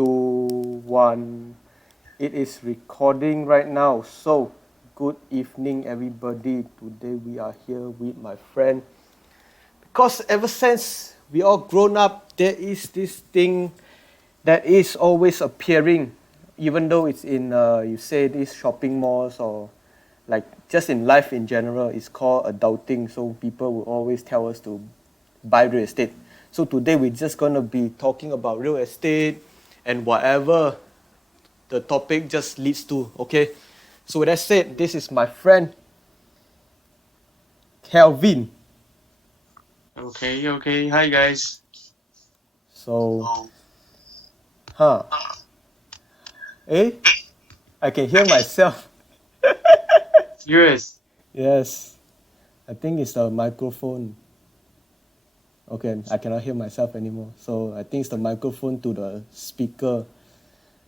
2, 1. It is recording right now. So, good evening, everybody. Today we are here with my friend. Because ever since we all grown up, there is this thing that is always appearing, even though it's in, you say, these shopping malls or like just in life in general. It's called adulting. So, people will always tell us to buy real estate. So today we're just going to be talking about real estate and whatever the topic just leads to, okay? So with that said, this is my friend, Kelvin. Okay. Hi, guys. So, huh? Eh? I can hear myself. Serious. Yes, I think it's the microphone. Okay, I cannot hear myself anymore. So I think it's the microphone to the speaker.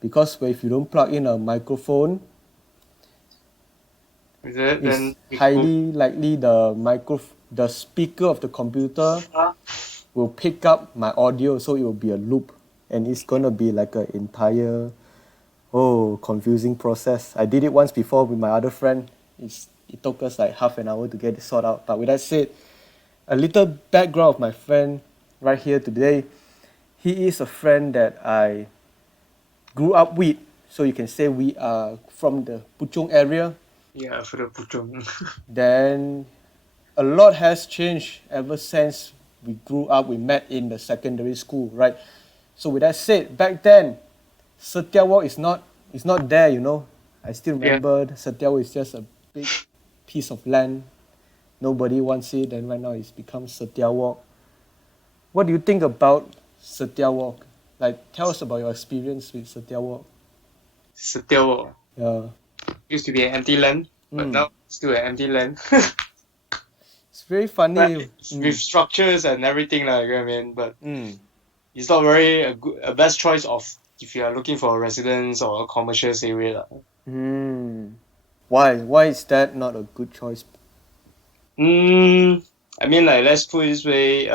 Because if you don't plug in a microphone, Is it? it's Then we go. highly likely the speaker of the computer will pick up my audio, so it will be a loop, and it's gonna be like an entire confusing process. I did it once before with my other friend. It took us like half an hour to get it sorted out. But with that said, a little background of my friend right here today. He is a friend that I grew up with, so you can say we are from the Puchong area. Yeah, for the puchong. Then a lot has changed ever since we grew up. We met in the secondary school, right? So with that said, back then, Setia Walk is not there, you know. I still Yeah. remember Setia Walk is just a big piece of land. Nobody wants it, and right now it's become Setia Walk. What do you think about Setia Walk? Like, tell us about your experience with Setia Walk. Still Yeah. used to be an empty land, but Mm. now it's still an empty land. It's very But funny. with structures and everything, like, you know what I mean. But Mm. it's not very a best choice of if you are looking for a residence or a commercial area, lah. Mm. Why? Why is that not a good choice? I mean, like, let's put it this way.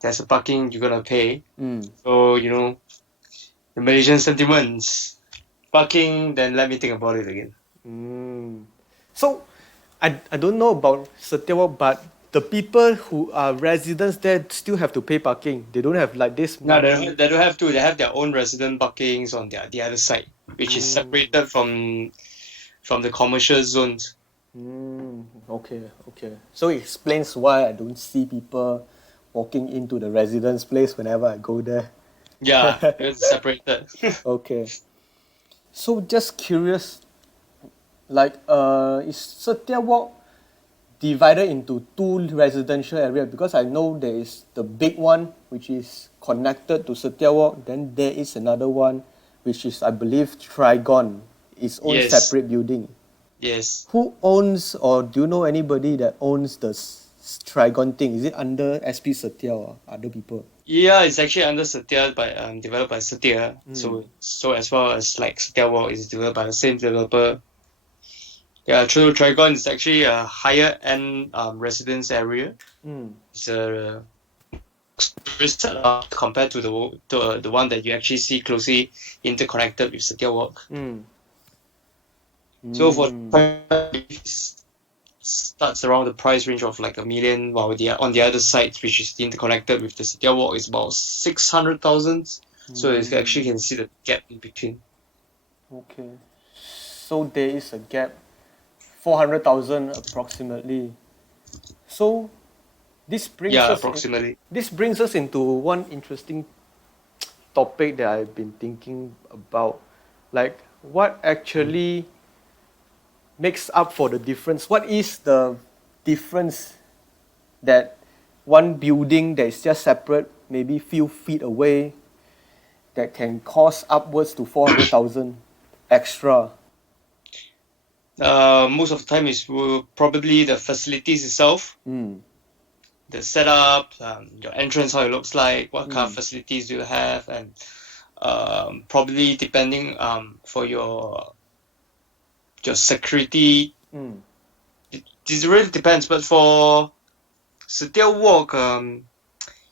There's a parking you're gonna pay. Mm. So, the Malaysian sentiments. Parking, then let me think about it again. Mm. So, I don't know about Satyawal, but the people who are residents there still have to pay parking. They don't have like this No, money. they don't have to. They have their own resident parkings on the other side, which is Mm. separated from the commercial zones. Okay. So it explains why I don't see people walking into the residence place whenever I go there. Yeah, it's separated. Okay. So just curious, like is Satya Walk divided into two residential areas? Because I know there is the big one which is connected to Satya Walk, then there is another one which is, I believe, Trigon, its own Yes, separate building. yes. Who owns, or do you know anybody that owns the Trigon thing? Is it under SP Satya or other people? Yeah, it's actually under Satya by developed by Satya. Mm. So as well as like Satya Walk is developed by the same developer. Yeah, True Trigon is actually a higher end residence area. Mm. It's a setup compared to the one that you actually see closely interconnected with Satya Walk. Mm. So for Mm. starts around the price range of like 1 million, while on the other side, which is interconnected with the Satya Walk, is about 600,000. So you actually can see the gap in between. Okay. So there is a gap, 400,000 approximately. So this brings Yeah, us approximately. this brings us into one interesting topic that I've been thinking about. Like, what actually makes up for the difference? What is the difference that one building that is just separate, maybe few feet away, that can cost upwards to 400,000 extra? Most of the time is probably the facilities itself, Mm. the setup, your entrance, how it looks like, what kind of facilities do you have, and probably depending for your security. Mm. This really depends, but for Satya Walk,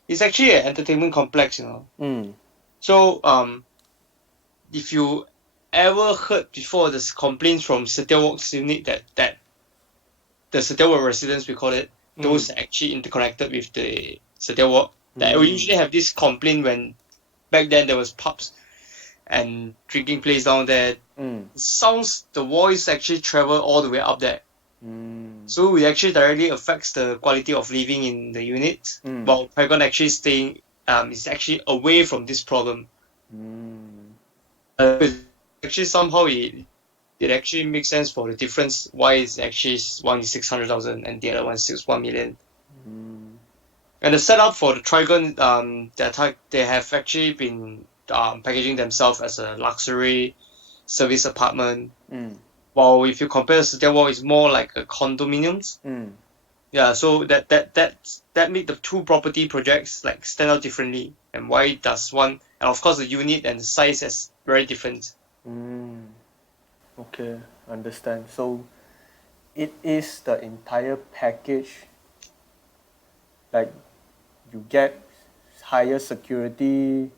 it's actually an entertainment complex, Mm. So if you ever heard before this complaints from Setiawok's unit that the Setiawok residents, we call it, those actually interconnected with the Setiawok, that we usually have this complaint when back then there was pubs and drinking place down there. The voice actually travel all the way up there. So it actually directly affects the quality of living in the unit. While Trigon actually staying is actually away from this problem. Actually somehow it actually makes sense for the difference why it's actually one is 600,000 and the other one is 1 million. And the setup for the Trigon, they have actually been packaging themselves as a luxury service apartment. While if you compare Setiawok, it's more like a condominiums. Yeah, so that make the two property projects like stand out differently. And why does one? And of course, the unit and the size is very different. Okay, understand. So it is the entire package. Like you get higher security,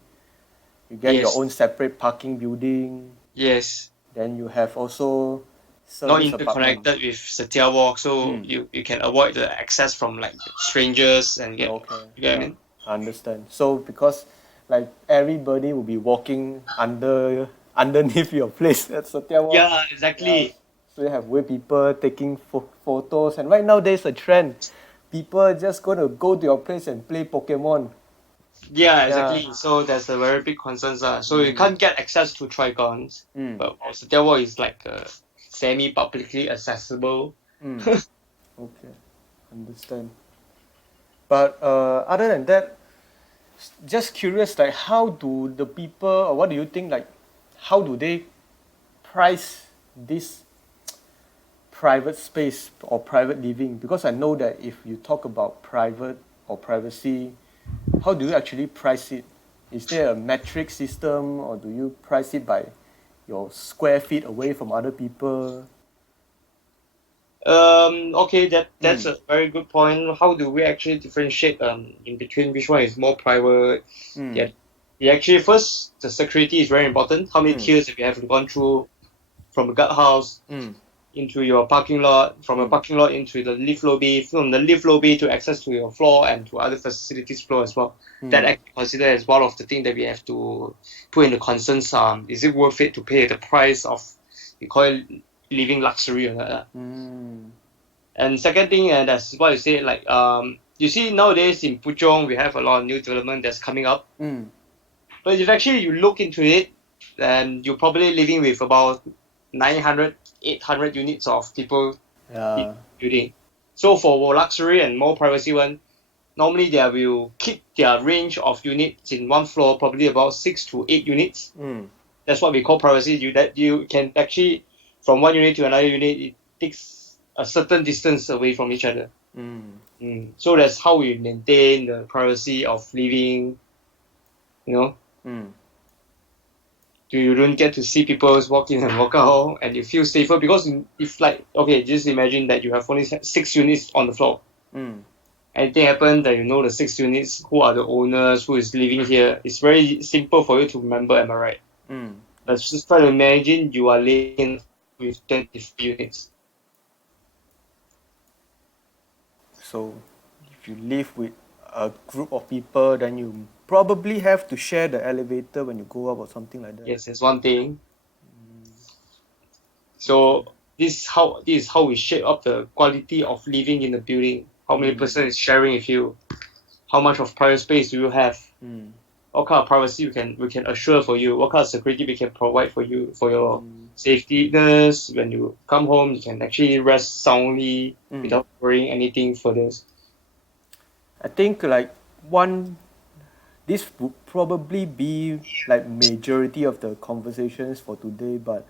you get your Yes. own separate parking building. Yes. Then you have also Not service apartment. interconnected with Setiawok, so you can avoid the access from like strangers and get. Okay, You get what I mean? I understand. So because like everybody will be walking underneath your place at Setiawok. Yeah, exactly. So you have weird people taking photos, and right now there's a trend. People just gonna go to your place and play Pokemon. Yeah, exactly. So there's a very big concerns. So you can't get access to Trigons, but Setiawok is like semi-publicly accessible. Okay, understand. But other than that, just curious, like how do the people, or what do you think, like how do they price this private space or private living? Because I know that if you talk about private or privacy, how do you actually price it? Is there a metric system, or do you price it by your square feet away from other people? Okay, that's a very good point. How do we actually differentiate in between which one is more private? Yeah, actually first the security is very important. How many tiers if you have gone through from a guardhouse into your parking lot, from a parking lot into the lift lobby, from the lift lobby to access to your floor and to other facilities floor as well. That I consider as one of the things that we have to put in the concerns. Is it worth it to pay the price of, we call it living luxury or not? And second thing, and that's what you say, like you see nowadays in Puchong we have a lot of new development that's coming up. But if actually you look into it, then you're probably living with about 900, 800 units of people in building. So for luxury and more privacy one, normally they will keep their range of units in one floor, probably about 6 to 8 units. That's what we call privacy. You can actually, from one unit to another unit, it takes a certain distance away from each other. So that's how we maintain the privacy of living, you know. You don't get to see people walk in and walk out, and you feel safer because if like, okay, just imagine that you have only 6 units on the floor. Anything happen that you know the 6 units, who are the owners, who is living here. It's very simple for you to remember, am I right? Let's just try to imagine you are living with 20 units. So if you live with a group of people, then you probably have to share the elevator when you go up or something like that. Yes, that's one thing. So this is how we shape up the quality of living in the building. How many person is sharing with you? How much of private space do you have? What kind of privacy we can assure for you? What kind of security we can provide for you for your safetyness? When you come home, you can actually rest soundly without worrying anything for this. I think this would probably be like majority of the conversations for today, but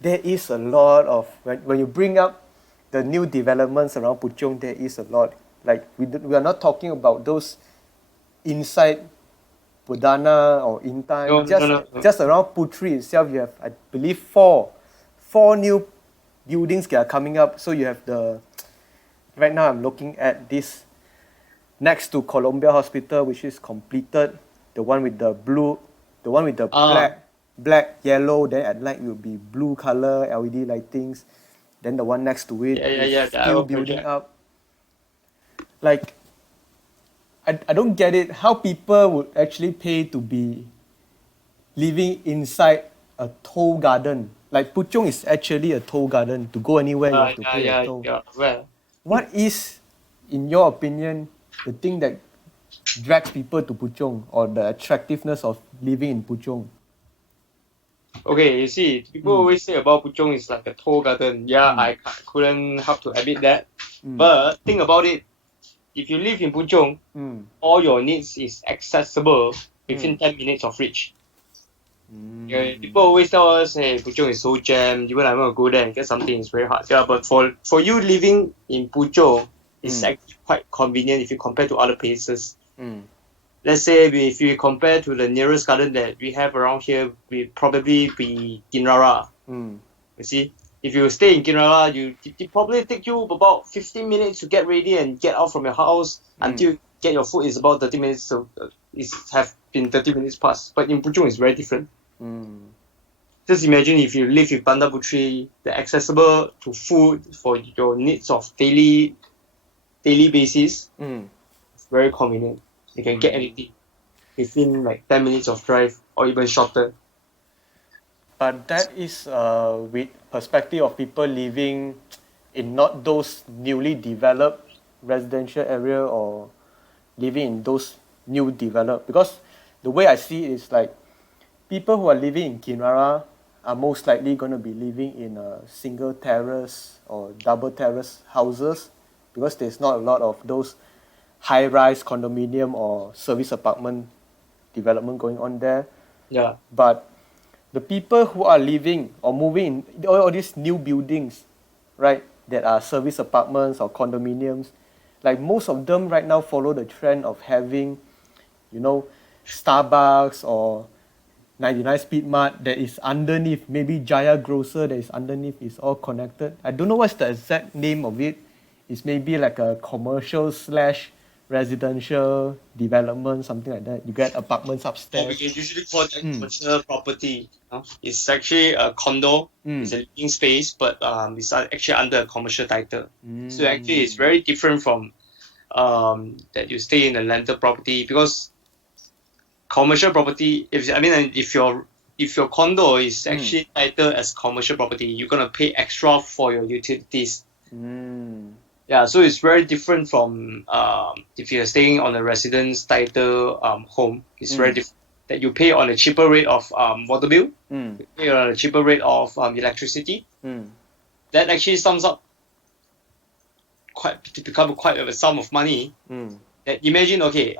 there is a lot of when you bring up the new developments around Puchong, there is a lot. Like we are not talking about those inside Pudana or Intan. No. Just around Putri itself, you have, I believe, four new buildings that are coming up. So you have right now I'm looking at this next to Columbia Hospital, which is completed. The one with the blue, the one with the black. black, yellow, then at night it will be blue color LED lightings. Then the one next to it is Yeah. The still Arrow building project. up. Like, I don't get it how people would actually pay to be living inside a toll garden. Like Puchong is actually a toll garden. To go anywhere, you have to pay a toll. Yeah. Well, What is, in your opinion, the thing that drags people to Puchong or the attractiveness of living in Puchong? okay, you see, people Mm, always say about Puchong is like a toll garden. Yeah, mm, couldn't help to admit that. mm, But think about it. If you live in Puchong, mm, all your needs is accessible within mm, 10 minutes of reach. Yeah, mm, people always tell us, hey, Puchong is so jammed, even I want to go there and get something, it's very hard. Yeah, but for you living in Puchong, it's mm, actually quite convenient if you compare to other places. mm, Let's say if you compare to the nearest garden that we have around here, we probably be Kinrara. mm, You see, if you stay in Kinrara, it probably take you about 15 minutes to get ready and get out from your house mm, until you get your food is about 30 minutes. So it's have been 30 minutes past. But in Puchong, it's very different. mm, Just imagine if you live in Bandar Putri, the accessible to food for your needs of daily basis. mm, It's very convenient. You can get mm. anything within like 10 minutes of drive or even shorter. But that is with perspective of people living in not those newly developed residential area or living in those new developed, because the way I see it is like people who are living in Kinrara are most likely going to be living in a single terrace or double terrace houses because there's not a lot of those high rise condominium or service apartment development going on there. Yeah. But the people who are living or moving in all these new buildings, right, that are service apartments or condominiums, like most of them right now follow the trend of having, you know, Starbucks or 99 Speed Mart that is underneath, maybe Jaya Grocer that is underneath, is all connected. I don't know what's the exact name of it. It's maybe like a commercial slash residential development, something like that. You get apartments Or we upstairs. can usually call that Mm, commercial property. It's actually a condo. It's mm, a living space, but it's actually under a commercial title. So actually, it's mm, very different from that you stay in a rental property because commercial property. If your condo is mm, actually titled as commercial property, you're gonna pay extra for your utilities. mm, Yeah, so it's very different from if you're staying on a residence title home. It's very mm, different. That you pay on a cheaper rate of water bill, mm, you pay on a cheaper rate of electricity. mm, That actually sums up quite to become quite a sum of money. mm, That imagine, okay,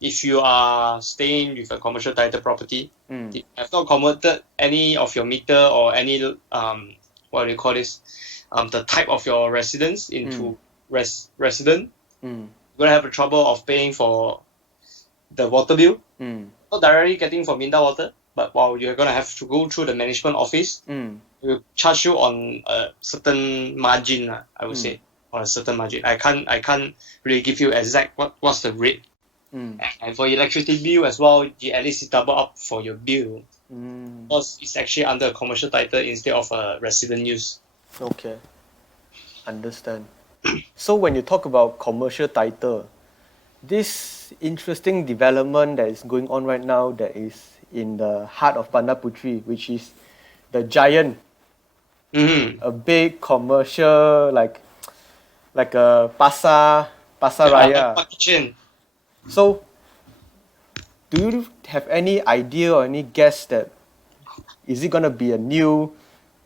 if you are staying with a commercial title property, mm, you have not converted any of your meter or any what do you call this, the type of your residence mm, into resident. mm, You're gonna have a trouble of paying for the water bill, mm, not directly getting from Minda Water, but while you're gonna have to go through the management office, mm, will charge you on a certain margin, I would mm, say, on a certain margin. I can't really give you exact what's the rate. mm, And for electricity bill as well, you at least double up for your bill mm. because it's actually under a commercial title instead of a resident use. Okay, understand. So when you talk about commercial title, this interesting development that is going on right now that is in the heart of Bandar Putri, which is the Giant, Mm-hmm. a big commercial like a pasar Yeah, raya. hypermarket chain. So do you have any idea or any guess that is it gonna be a new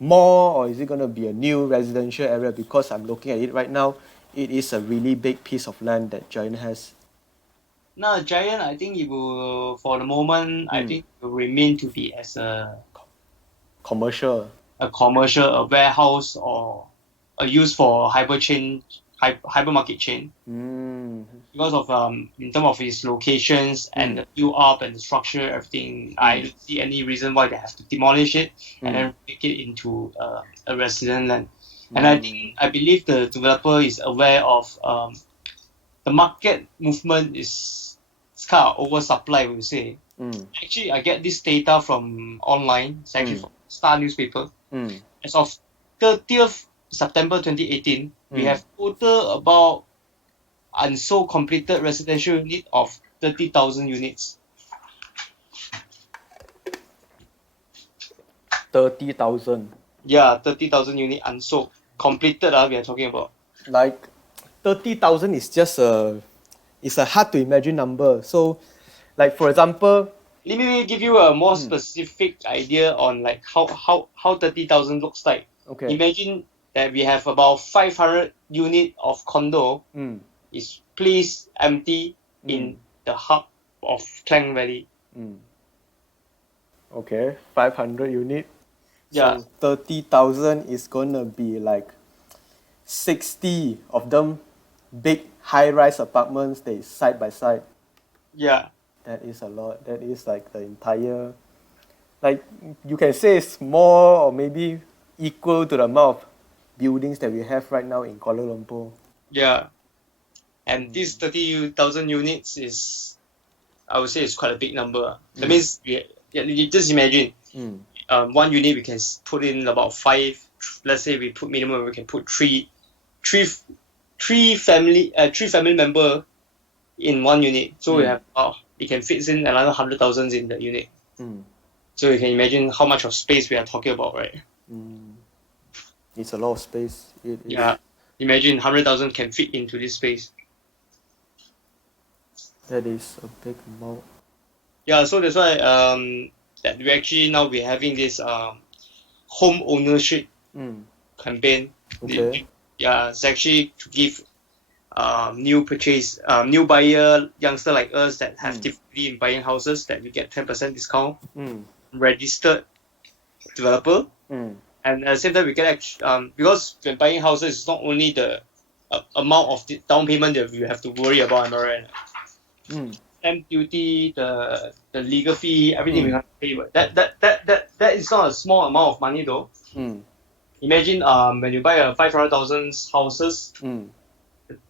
mall or is it gonna be a new residential area? Because I'm looking at it right now, it is a really big piece of land that Giant has. Now, Giant, I think it will, for the moment, I Mm, think it will remain to be as commercial. a commercial, a warehouse, or a use for hypermarket chain Mm, because of in terms of its locations and mm, the build up and the structure, everything. I mm, don't see any reason why they have to demolish it and mm, then make it into a resident land. And mm, I believe the developer is aware of the market movement is it's kind of oversupply, we would say. Actually, I get this data from online. It's actually from Star newspaper. As of 30th September 2018, we have total about unsold completed residential unit of 30,000 units. 30,000. Yeah, 30,000 unit unsold. Completed, we are talking about. Like 30,000 is just it's a hard to imagine number. So, like for example, Let me give you a more specific idea on like how 30,000 looks like. okay. Imagine that we have about 500 unit of condo is placed empty in the hub of Klang Valley. Okay, 500 unit. Yeah. So 30,000 is gonna be like 60 of them big high-rise apartments. They side by side. Yeah. That is a lot. That is like the entire, like you can say it's more or maybe equal to the amount of buildings that we have right now in Kuala Lumpur. Yeah. And this 30,000 units is, I would say, it's quite a big number. That means, you just imagine, one unit we can put in about 5. Let's say we put minimum, we can put three family member in one unit. So we have it can fit in another 100,000 in the unit. So you can imagine how much of space we are talking about, right? It's a lot of space. Yeah. Imagine 100,000 can fit into this space. That is a big amount. Yeah, so that's why that we actually now we're having this home ownership campaign. Okay. Yeah, it's actually to give new buyer youngster like us that have difficulty in buying houses, that we get 10% discount. Registered developer, and at the same time we get because when buying houses, it's not only the amount of the down payment that you have to worry about, am I right? Stamp duty, the legal fee, everything we have to pay. But that is not a small amount of money though. Imagine when you buy a 500,000 houses,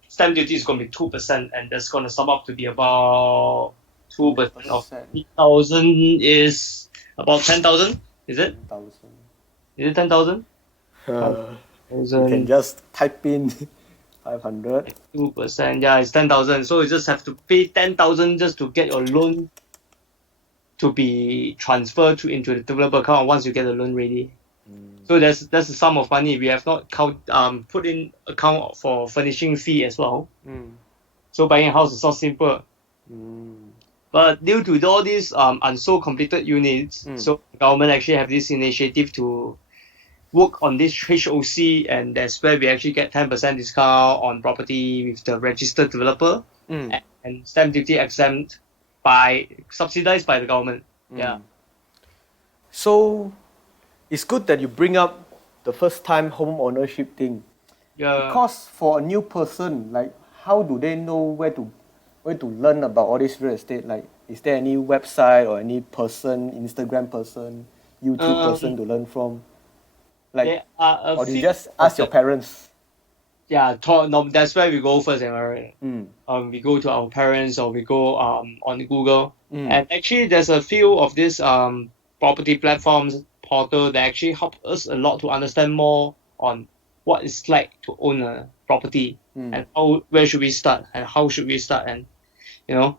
stamp duty is going to be 2%, and that's going to sum up to be about 2% of 8,000 is about 10,000. Is it? 10,000. Is it 10,000? You can just type in 500. 2%, yeah, it's 10,000. So you just have to pay 10,000 just to get your loan to be transferred into the developer account once you get the loan ready. So that's the sum of money. We have not put in account for furnishing fee as well. So buying a house is not simple. But due to all these unsold completed units, so the government actually have this initiative to work on this HOC, and that's where we actually get 10% discount on property with the registered developer and stamp duty exempt subsidized by the government. Yeah. So it's good that you bring up the first time home ownership thing. Yeah. Because for a new person, like how do they know where to learn about all this real estate? Like, is there any website or any person, Instagram person, YouTube person to learn from? Like, there are or do you just ask your parents? Yeah, no, that's where we go first, am I right? We go to our parents, or we go on Google. And actually there's a few of these property platforms portal that actually help us a lot to understand more on what it's like to own a property, and where should we start and how should we start, and you know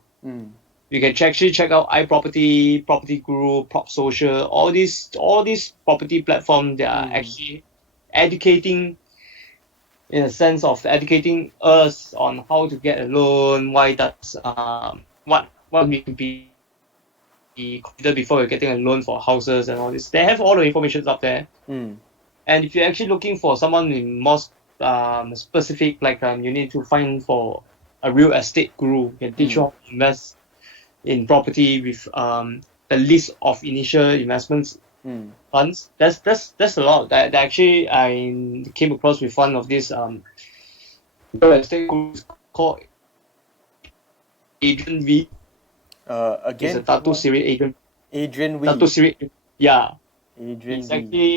you can actually check out iProperty, Property Guru, Prop Social, all these property platforms that are actually educating, in a sense of educating us on how to get a loan, why does what we should be considered before you're getting a loan for houses and all this. They have all the information up there. And if you're actually looking for someone in more specific, like you need to find for a real estate guru who can teach you how to invest in property with the list of initial investments funds. That's a lot. That actually I came across with one of these real estate gurus called Adrian V. Again, He's a Tattoo Series agent. Adrian V. Tattoo Series, yeah. Adrian He's V. actually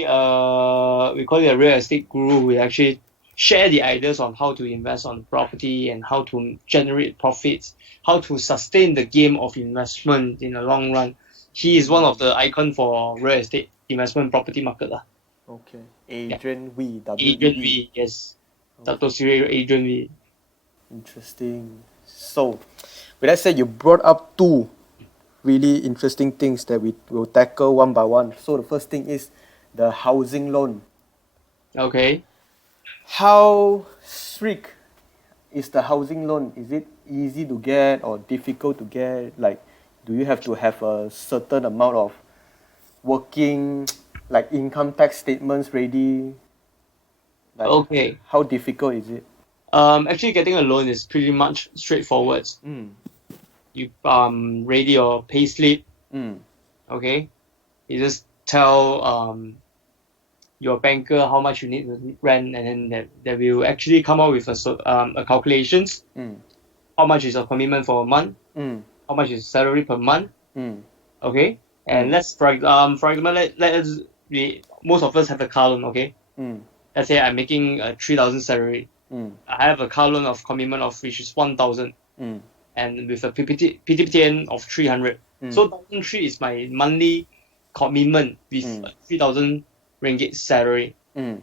we call it a real estate guru who actually share the ideas on how to invest on property and how to generate profits, how to sustain the game of investment in the long run. He is one of the icon for real estate investment property market lah. Okay. Yeah. Adrian Wee, Adrian WEE. Wee, yes. Okay. Dato Sri Adrian Wee. Interesting. So, with that said, you brought up two really interesting things that we will tackle one by one. So, the first thing is the housing loan. Okay. How strict is the housing loan? Is it easy to get or difficult to get? Like, do you have to have a certain amount of working, like income tax statements ready? Like, Okay. how difficult is it? Actually getting a loan is pretty much straightforward. Mm. You ready your payslip, Mm. okay? You just tell your banker how much you need to rent, and then that will actually come out with a calculations. Mm. How much is your commitment for a month? Mm. How much is salary per month? Mm. Okay, and Mm. let's for example let us most of us have a car loan. Okay, Mm. let's say I'm making a 3,000 salary. Mm. I have a car loan of commitment of which is 1,000, Mm. and with a PTPTN of 300. Mm. So 1,003 is my monthly commitment with Mm. a 3,000 ringgit salary. Mm.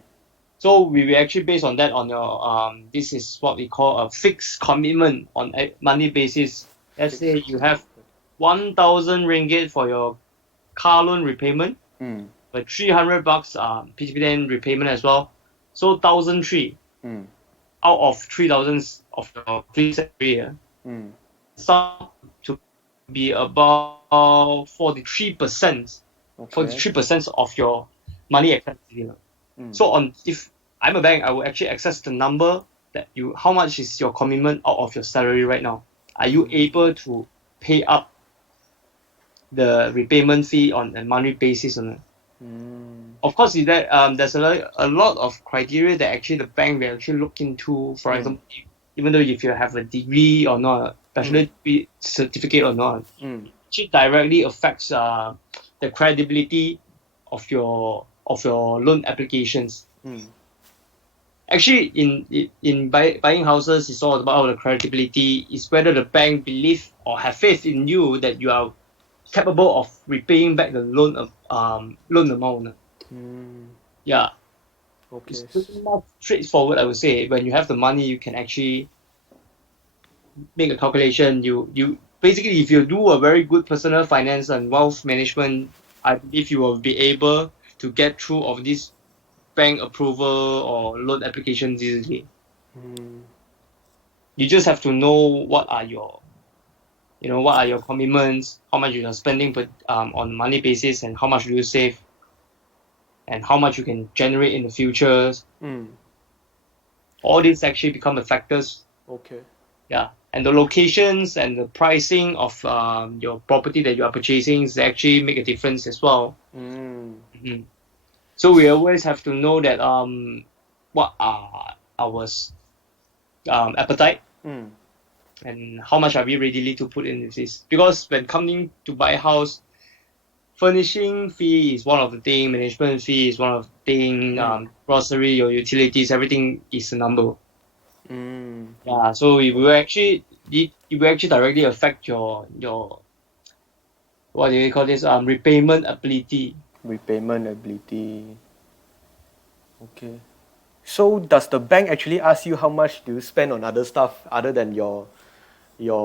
So we will actually base on that on your this is what we call a fixed commitment on a monthly basis. Let's say you have 1,000 ringgit for your car loan repayment, Mm. but 300 bucks PTPTN repayment as well. So 1,003 Mm. out of 3,000 of your fixed salary. Mm. Start to be about 43%, Okay. 43% of your money expenses. Mm. So if I'm a bank, I will actually access the number that how much is your commitment out of your salary right now. Are you able to pay up the repayment fee on a monthly basis or not? Mm. Of course, there's a lot of criteria that actually the bank will actually look into. For example, even though if you have a degree or not, bachelor degree certificate or not, Mm. it directly affects the credibility of your loan applications. Mm. Actually, buying houses, it's all about the credibility. It's whether the bank believe or have faith in you that you are capable of repaying back the loan amount. Mm. Yeah, it's Okay. pretty much straightforward. I would say when you have the money, you can actually make a calculation. You basically, if you do a very good personal finance and wealth management, I believe you will be able to get through of this bank approval or loan applications easily. Mm. You just have to know what are your commitments, how much you are spending on monthly basis, and how much do you save, and how much you can generate in the future. Mm. All these actually become the factors. Okay. Yeah, and the locations and the pricing of your property that you are purchasing is actually make a difference as well. Mm. Mhm. So we always have to know that what are our appetite, Mm. and how much are we ready to put in this. Because when coming to buy a house, furnishing fee is one of the thing, management fee is one of the thing, grocery, your utilities, everything is a number. Mm. Yeah, so it will actually directly affect your what do you call this repayment ability. Repayment ability. Okay. So does the bank actually ask you how much do you spend on other stuff other than your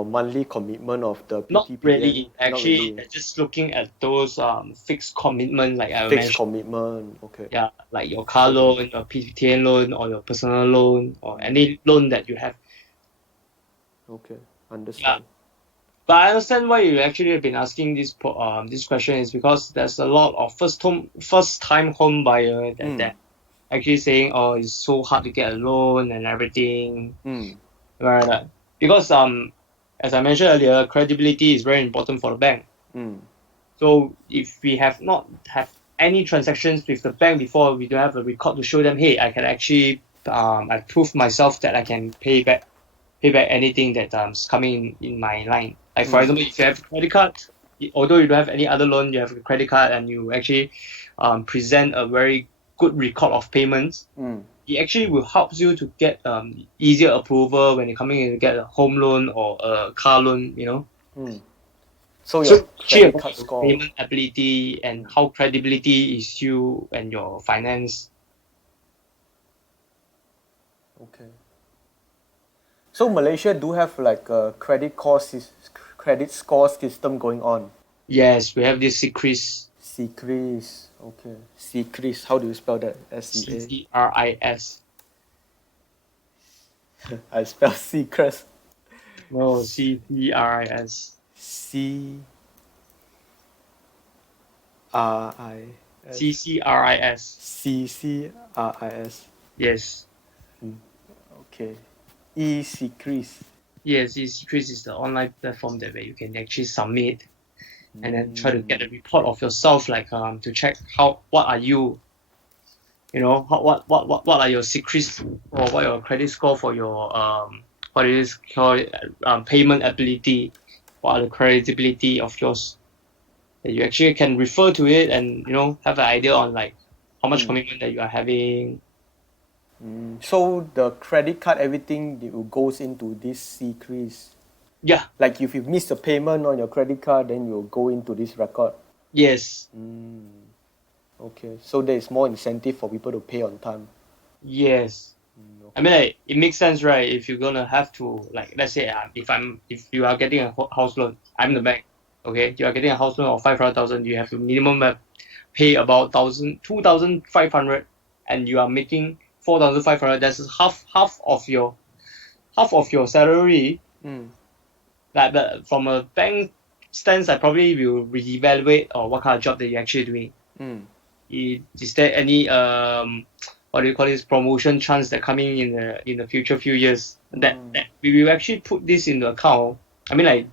monthly commitment of the Not PTPTN? really. Not Actually, really. they're just looking at those fixed commitment like I Fixed mentioned. commitment. Okay. Yeah, like your car loan, your PTPTN loan, or your personal loan, or any loan that you have. Okay. Yeah. Understand. But I understand why you actually have been asking this question is because there's a lot of first time home buyer that actually saying, oh, it's so hard to get a loan and everything. Mm. Right. Because as I mentioned earlier, credibility is very important for the bank. Mm. So if we have not have any transactions with the bank before, we don't have a record to show them, hey, I can actually I prove myself that I can pay back anything that is coming in my line. Like for example, if you have a credit card, although you don't have any other loan, you have a credit card and you actually present a very good record of payments. Mm. it actually will help you to get easier approval when you're coming in to get a home loan or a car loan, you know. So your So actually credit about card your score. payment ability and how credibility is you and your finance. Okay. So Malaysia do have like a credit score system going on. Yes, we have this secret Secris. Okay. Secris. How do you spell that? S-E-A. CCRIS. I spell secrets. No, CCRIS. C R I S. CCRIS. C-C-R-I-S. Yes. Okay. E-Secris. Yes, Secret is the online platform that where you can actually submit and then try to get a report of yourself, like to check what are you, you know, what are your secrets or what your credit score for your what it is called payment ability, what are the credibility of yours that you actually can refer to it and you know have an idea on like how much commitment that you are having. So the credit card, everything it goes into this Secris. Yeah. Like if you miss a payment on your credit card, then you'll go into this record. Yes. Okay. So there is more incentive for people to pay on time. Yes. I mean, like, it makes sense, right? If you're gonna have to, like, let's say, if you are getting a house loan, I'm the bank, okay? You are getting a house loan of 500,000. You have to minimum pay about 2,500, and you are making 4,500. That's half of your salary. Like, but from a bank stance, I probably will reevaluate or what kind of job that you're actually doing. Is there any what do you call this promotion chance that coming in the future few years that we will actually put this into account. I mean, like,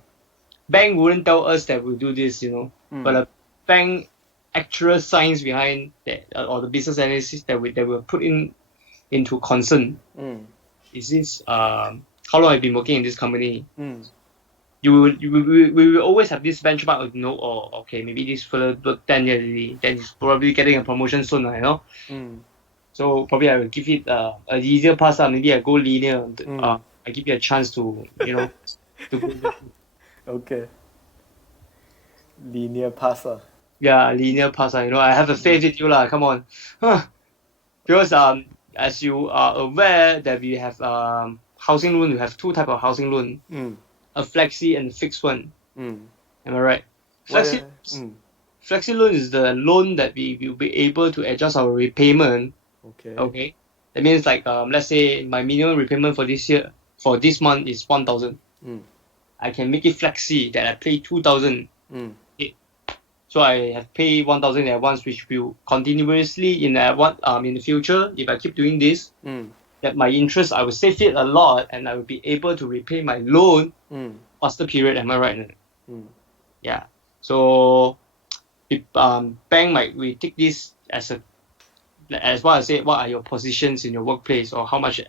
bank wouldn't tell us that we'll do this, you know, but a bank actual science behind that or the business analysis that will put into concern is this how long I've been working in this company. We will always have this benchmark of, you know, oh, okay, maybe this fella work 10 years already, then he's probably getting a promotion soon, you know. So probably I will give it an easier pass. Maybe I go linear. I give you a chance to, you know, to go. Okay. Linear pass. Yeah, linear pass. You know, I have a faith in you, lah. Come on. Because as you are aware that we have housing loan, we have two type of housing loan, a flexi and a fixed one. Am I right? Flexi loan is the loan that we will be able to adjust our repayment. Okay. That means like let's say my minimum repayment for this month is 1,000. I can make it flexi that I pay 2,000. So I have pay 1,000 at once, which will continuously in the future, if I keep doing this, that my interest I will save it a lot and I will be able to repay my loan faster period. Am I right? Yeah. So if bank might we take this as what I said, what are your positions in your workplace or how much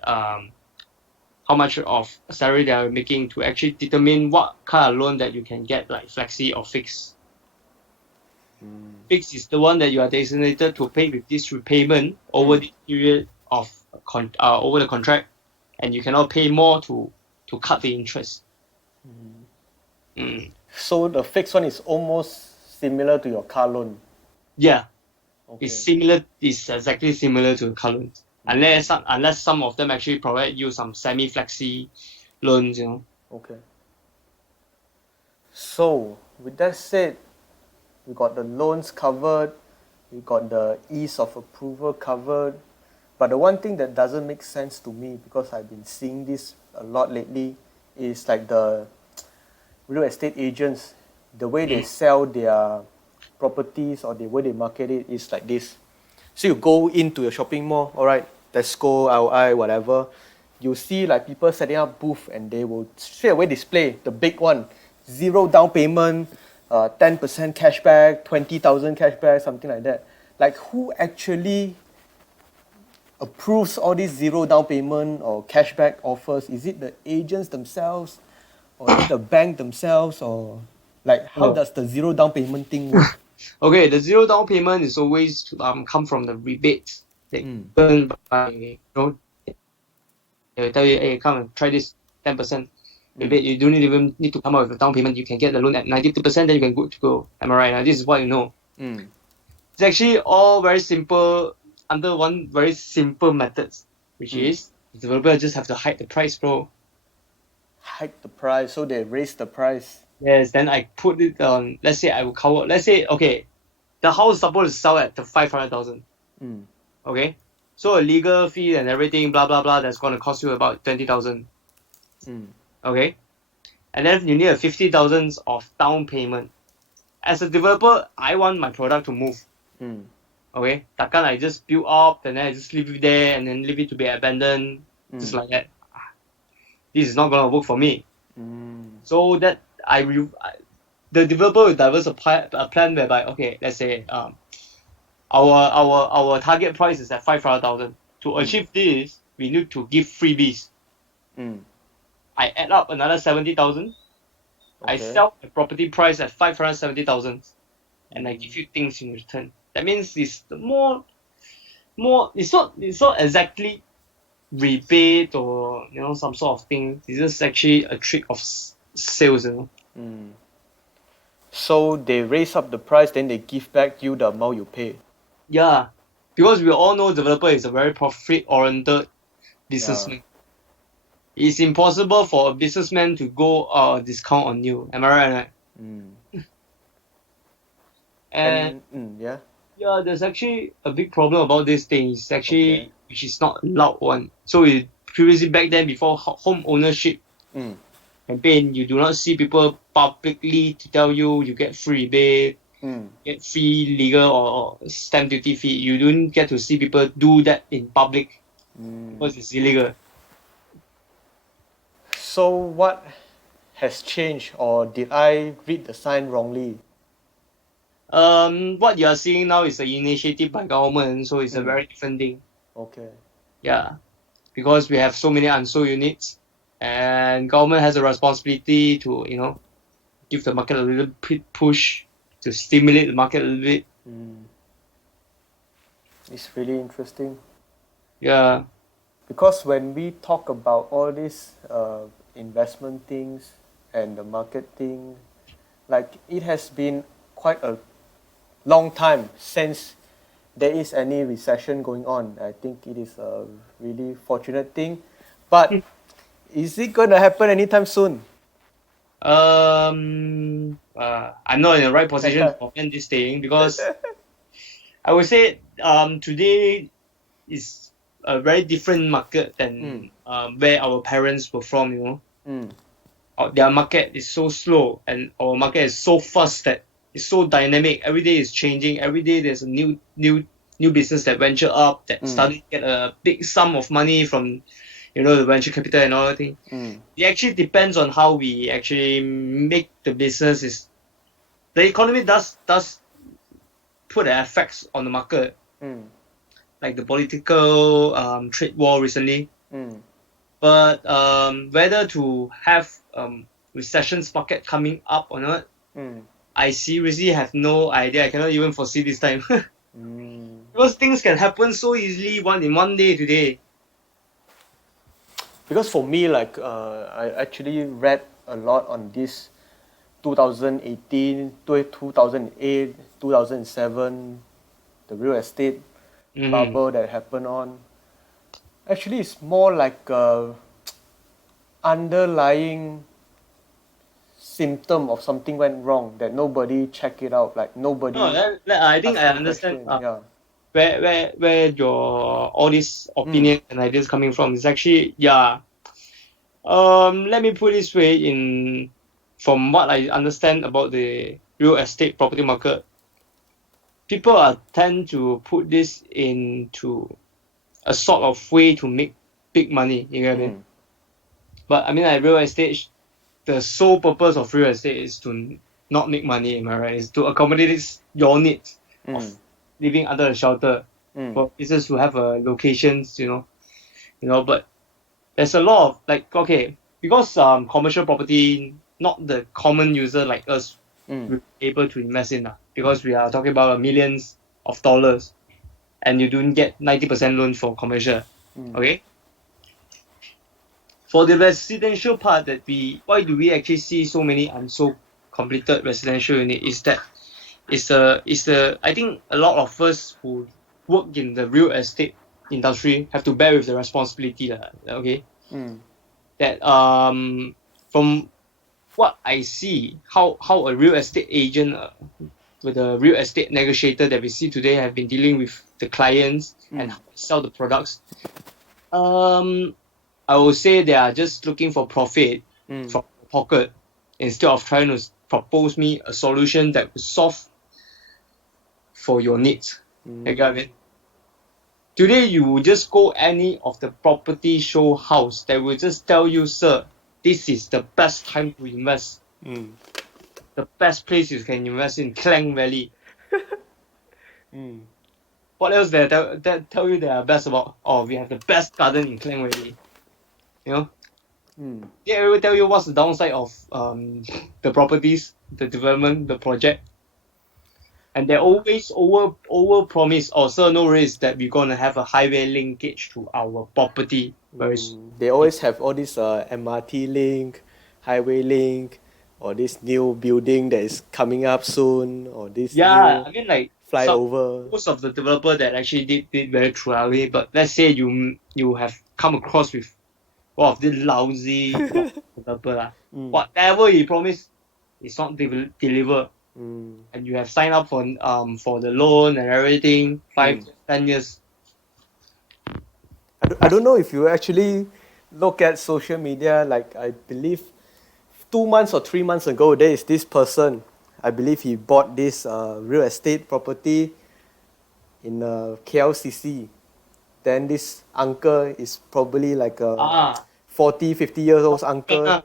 of salary they are making to actually determine what kind of loan that you can get, like flexi or fixed. Fixed is the one that you are designated to pay with this repayment over the period of over the contract, and you cannot pay more to cut the interest. So the fixed one is almost similar to your car loan. Yeah. It's similar. It's exactly similar to car loans, unless some of them actually provide you some semi-flexi loans, you know. Okay. So with that said, we got the loans covered, we got the ease of approval covered, but the one thing that doesn't make sense to me, because I've been seeing this a lot lately, is like the real estate agents, the way they sell their properties or the way they market it is like this. So you go into your shopping mall, alright, Tesco, LI, whatever, you see like people setting up booth and they will straight away display the big one, 0 down payment, 10% cashback, 20,000 cashback, something like that. Like who actually approves all these 0 down payment or cashback offers? Is it the agents themselves, or is it the bank themselves, or like how does the 0 down payment thing work? Okay, the 0 down payment is always come from the rebates. They earn by, they will tell you, hey, come and try this 10%. Rebate. You don't even need to come up with a down payment. You can get the loan at 92%, then you can good to go. Am I right? Now, this is what you know. It's actually all very simple under one very simple methods, which is the developer just have to hike the price, bro. Hike the price, so they raise the price. Yes, then I put it on. Let's say I will cover. Let's say okay, the house is supposed to sell at the 500,000. Okay, so a legal fee and everything, blah blah blah, that's gonna cost you about 20,000. Okay, and then you need a 50,000 of down payment. As a developer, I want my product to move. Okay, takkan I just build up and then I just leave it there and then leave it to be abandoned, just like that. This is not gonna work for me. So that the developer will diverse a plan whereby, okay, let's say our target price is at 500,000. To achieve this, we need to give freebies. I add up another 70,000. I sell the property price at 570,000, and I give you things in return. That means it's more. It's not exactly rebate or some sort of thing. It's just actually a trick of sales. So they raise up the price, then they give back you the amount you pay. Yeah, because we all know developer is a very profit-oriented businessman. It's impossible for a businessman to go discount on you. Am I right? And yeah, there's actually a big problem about this thing. It's actually which is not allowed one. So previously back then before home ownership campaign, you do not see people publicly to tell you get free rebate, get free legal or stamp duty fee. You don't get to see people do that in public because it's illegal. So what has changed, or did I read the sign wrongly? What you are seeing now is an initiative by government, so it's a very different thing. Okay. Yeah, because we have so many unsold units, and government has a responsibility to give the market a little bit push to stimulate the market a little bit. It's really interesting. Yeah. Because when we talk about all these investment things and the market thing, like it has been quite a long time since there is any recession going on. I think it is a really fortunate thing. But is it going to happen anytime soon? I'm not in the right position to comment this thing because I would say today is a very different market than where our parents were from. Their market is so slow and our market is so fast that it's so dynamic. Every day is changing. Every day there's a new business that venture up that suddenly get a big sum of money from the venture capital and all that thing. It actually depends on how we actually make the business. The economy does put an effects on the market, like the political trade war recently. But whether to have recessions pocket coming up or not, I seriously have no idea. I cannot even foresee this time. Because things can happen so easily in one day today. Because for me, like I actually read a lot on this 2018, 2008, 2007, the real estate bubble that happened on. Actually, it's more like a underlying symptom of something went wrong that nobody check it out. Like nobody. I think I understand. Where your all these opinions and ideas coming from is actually let me put it this way, from what I understand about the real estate property market, people tend to put this into a sort of way to make big money, you get what I mean? But I mean, like real estate, the sole purpose of real estate is to not make money, am I right? It's to accommodate your needs of living under a shelter for business to have a locations, but there's a lot of because commercial property, not the common user like us we're able to invest in because we are talking about millions of dollars. and you don't get 90% loan for commercial. Okay. For the residential part why do we actually see so many unsold completed residential unit is that I think a lot of us who work in the real estate industry have to bear with the responsibility okay. That from what I see, how a real estate agent with a real estate negotiator that we see today have been dealing with the clients and how they sell the products. I would say they are just looking for profit from the pocket instead of trying to propose me a solution that will solve for your needs. You get what I mean? Today you will just go any of the property show house that will just tell you, sir, this is the best time to invest. The best place you can invest in Klang Valley. What else that tell you they are best about? Oh, we have the best garden in Klang Valley. You know? They will tell you what's the downside of the properties, the development, the project. And they always over promise, oh sir, no risk that we're gonna have a highway linkage to our property. They always have all this MRT link, highway link, or this new building that is coming up soon, or this new I mean like flyover. most of the developer that actually did very thoroughly, but let's say you have come across with one of this lousy developer whatever he promised is not deliver. And you have signed up for the loan and everything 5-10 years. I don't know if you actually look at social media, like I believe 2 months or 3 months ago, there is this person, I believe he bought this real estate property in KLCC. Then this uncle is probably like a 40-50 years old uncle.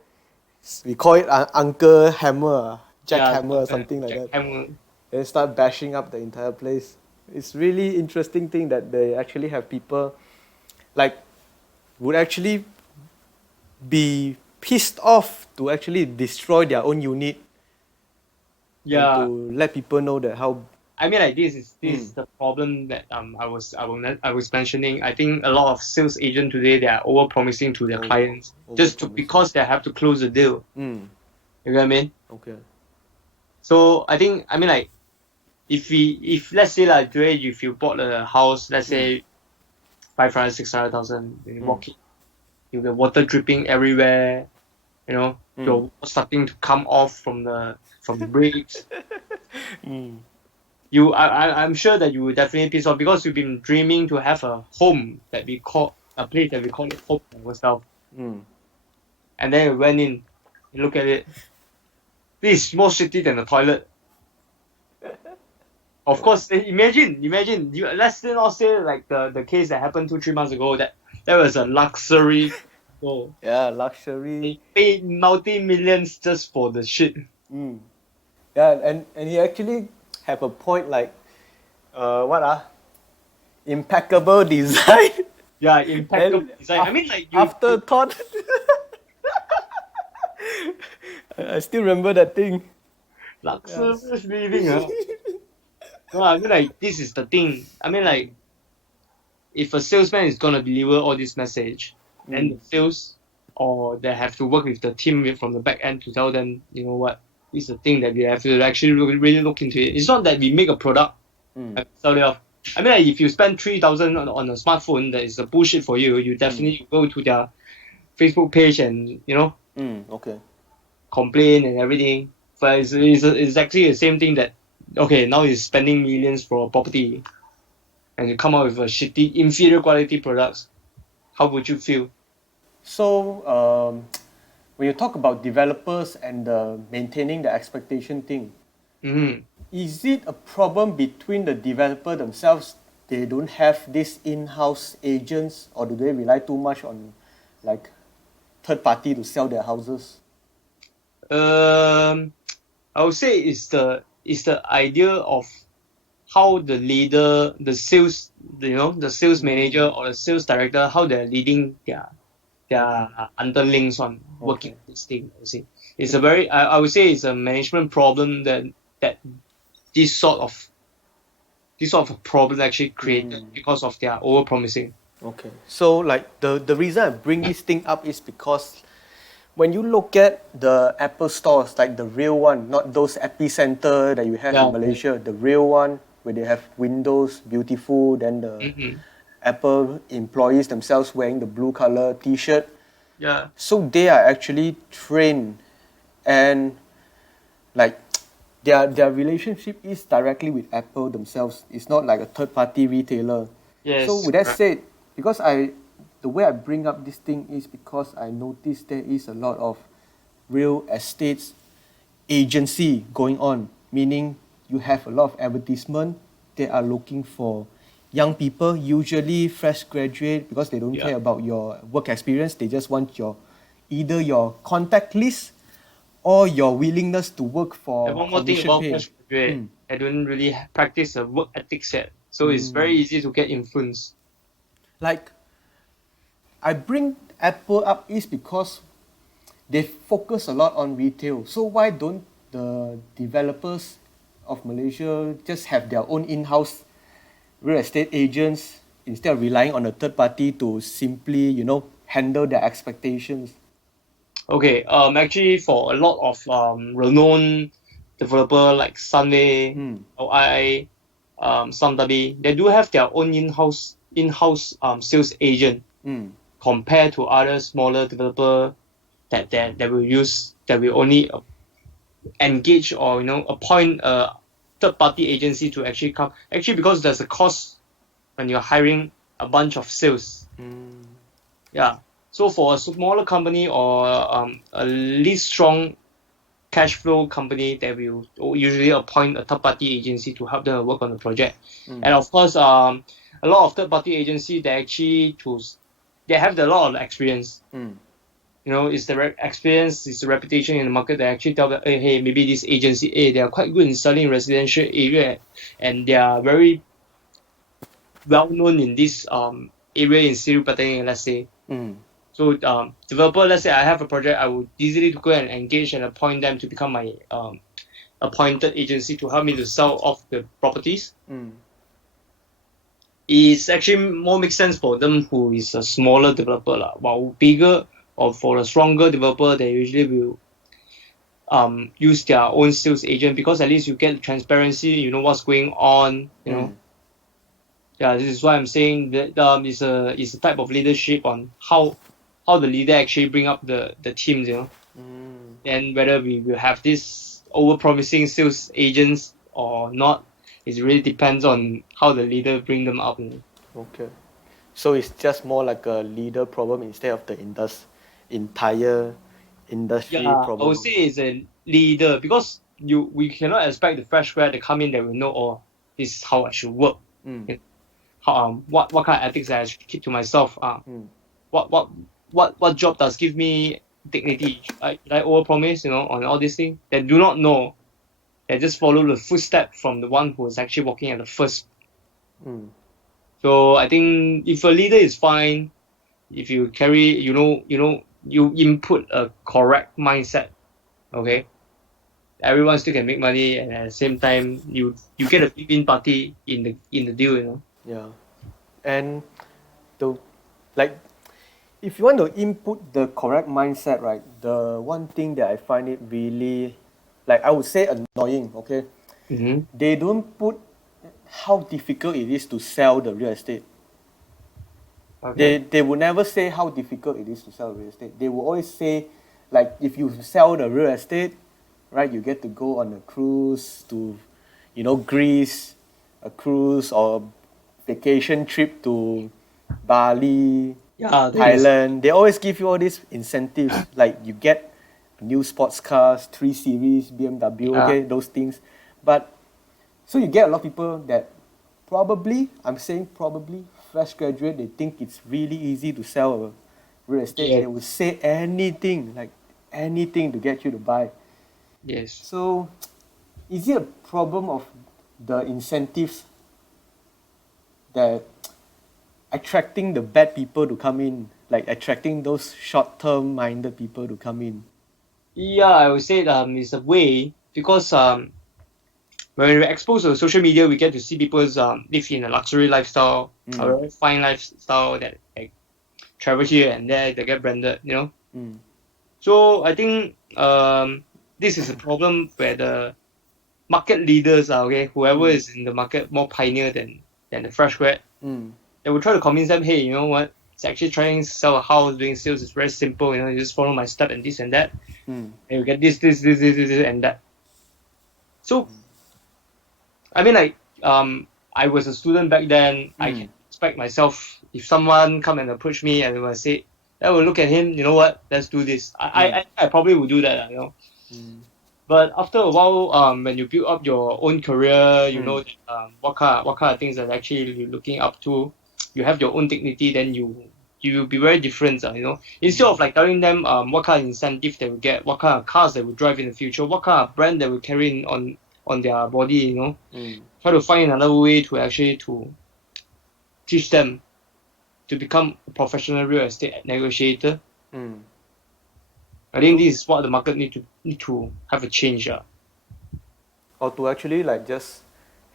We call it Uncle Hammer, Jack Hammer or something like that. They start bashing up the entire place. It's really interesting thing that they actually have people like would actually be pissed off to actually destroy their own unit. And to let people know that how. I mean, like this is the problem that I was mentioning. I think a lot of sales agents today, they are over promising to their clients because they have to close the deal. You get what I mean? Okay. So I think, I mean, like if let's say like today if you bought a house, let's say 500,000-600,000, you walk in, you get water dripping everywhere. You know, you're starting to come off from the bricks. I'm sure that you will definitely piss off because you've been dreaming to have a home that we call a place that we call it home ourselves. And then you went in, you look at it. This is more shitty than the toilet. Of course, imagine you. Let's not say like the case that happened 2-3 months ago. That was a luxury. Yeah, luxury. They paid multi-millions just for the shit. Yeah, and he actually have a point like, impeccable design. Yeah, impeccable design. I mean, like afterthought. I still remember that thing. Luxurious living, No, I mean like this is the thing. I mean like if a salesman is gonna deliver all this message, then the sales or they have to work with the team from the back end to tell them, you know what, this is the thing that we have to actually really look into it. It's not that we make a product and sell it off. I mean like if you spend 3,000 on a smartphone that is a bullshit for you, you definitely go to their Facebook page and complain and everything. But it's actually the same thing that okay, now you're spending millions for a property and you come out with a shitty, inferior quality products. How would you feel? So, when you talk about developers and maintaining the expectation thing, is it a problem between the developer themselves? They don't have these in-house agents, or do they rely too much on like third party to sell their houses? I would say it's the idea of how the leader, the sales, the sales manager or the sales director, how they're leading their underlings on working this thing. I would say it's a very, I would say it's a management problem that this sort of this sort of problem actually created because of their over promising. Okay. So like the reason I bring this thing up is because when you look at the Apple stores, like the real one, not those epicenter that you have in Yeah. Malaysia, the real one where they have windows, beautiful, then the Mm-hmm. Apple employees themselves wearing the blue color T-shirt. Yeah. So they are actually trained, and like their relationship is directly with Apple themselves. It's not like a third party retailer. So Yes. with that Correct. said, because the way I bring up this thing is because I noticed there is a lot of real estates agency going on, meaning you have a lot of advertisement. They are looking for young people, usually fresh graduate, because they don't Yeah. care about your work experience. They just want either your contact list or your willingness to work And for one more thing commission about pay. fresh graduate, I don't really practice a work ethics yet, so it's very easy to get influenced. Like I bring Apple up is because they focus a lot on retail. So why don't the developers of Malaysia just have their own in-house real estate agents instead of relying on a third party to simply, handle their expectations? Okay, actually for a lot of renowned developer like Sunway, Mm, OI, Samtabi, they do have their own in-house sales agent mm, compared to other smaller developer that will use that will only engage or appoint a third party agency to actually come actually because there's a cost when you're hiring a bunch of sales. mm, Yeah. So for a smaller company or a least strong cash flow company, they will usually appoint a third party agency to help them work on the project. mm, And of course, a lot of third party agency they actually choose they have a lot of experience. mm. It's the experience, it's the reputation in the market that actually tell them, hey, maybe this agency, they are quite good in selling residential area, and they are very well known in this area in Sri Patani, let's say. Mm. So developer, let's say I have a project, I would easily go and engage and appoint them to become my appointed agency to help me to sell off the properties. Mm. It's actually more makes sense for them who is a smaller developer lah. While bigger or for a stronger developer, they usually will use their own sales agent because at least you get transparency, you know what's going on, Mm. Yeah, this is why I'm saying that is a type of leadership on how the leader actually bring up the teams, Mm. and whether we will have this over promising sales agents or not, it really depends on how the leader bring them up. Okay. So it's just more like a leader problem instead of the entire industry Yeah, I would problem. say it's a leader because we cannot expect the fresh grad to come in that will know, oh, this is how I should work. Mm. How what kind of ethics I should keep to myself. Mm. What what job does give me dignity? Should I overpromise, on all these things? They do not know. They just follow the footstep from the one who is actually walking at the first. Mm. So I think if a leader is fine, if you carry, you input a correct mindset, okay, everyone still can make money, and at the same time, you get a win party in the deal. Yeah. And the like if you want to input the correct mindset, right? The one thing that I find it really like I would say annoying, okay? Mm-hmm. They don't put how difficult it is to sell the real estate. Okay. They will never say how difficult it is to sell real estate. They will always say, like, if you sell the real estate, right, you get to go on a cruise to, Greece, a cruise or vacation trip to Bali, Yeah, yes. Thailand. They always give you all these incentives, like you get new sports cars, 3 Series, BMW, Yeah. okay, those things. But so you get a lot of people that probably, I'm saying probably, fresh graduate, they think it's really easy to sell a real estate and Yes. they will say anything, like anything to get you to buy. Yes. So is it a problem of the incentives that attracting the bad people to come in, like attracting those short-term minded people to come in? Yeah, I would say it's a way because when we're exposed to social media, we get to see people's live in a luxury lifestyle, a very fine lifestyle that like travel here and there, they get branded, you know. So I think this is a problem where the market leaders are okay, whoever is in the market more pioneer than the fresh grad, they will try to convince them, hey, you know what? It's actually trying to sell a house, doing sales is very simple, you know, you just follow my step and this and that. And you get this and that. So I mean like I was a student back then, I can expect myself if someone come and approach me and I say I will look at him, you know what, let's do this. I probably would do that, you know. But after a while, when you build up your own career, you know that, what kind of things that actually you're looking up to, you have your own dignity, then you will be very different, you know. Instead of like telling them what kind of incentive they will get, what kind of cars they will drive in the future, what kind of brand they will carry in on their body, you know. Try to find another way to actually to teach them to become a professional real estate negotiator. I think this is what the market need to have a change. Or to actually like just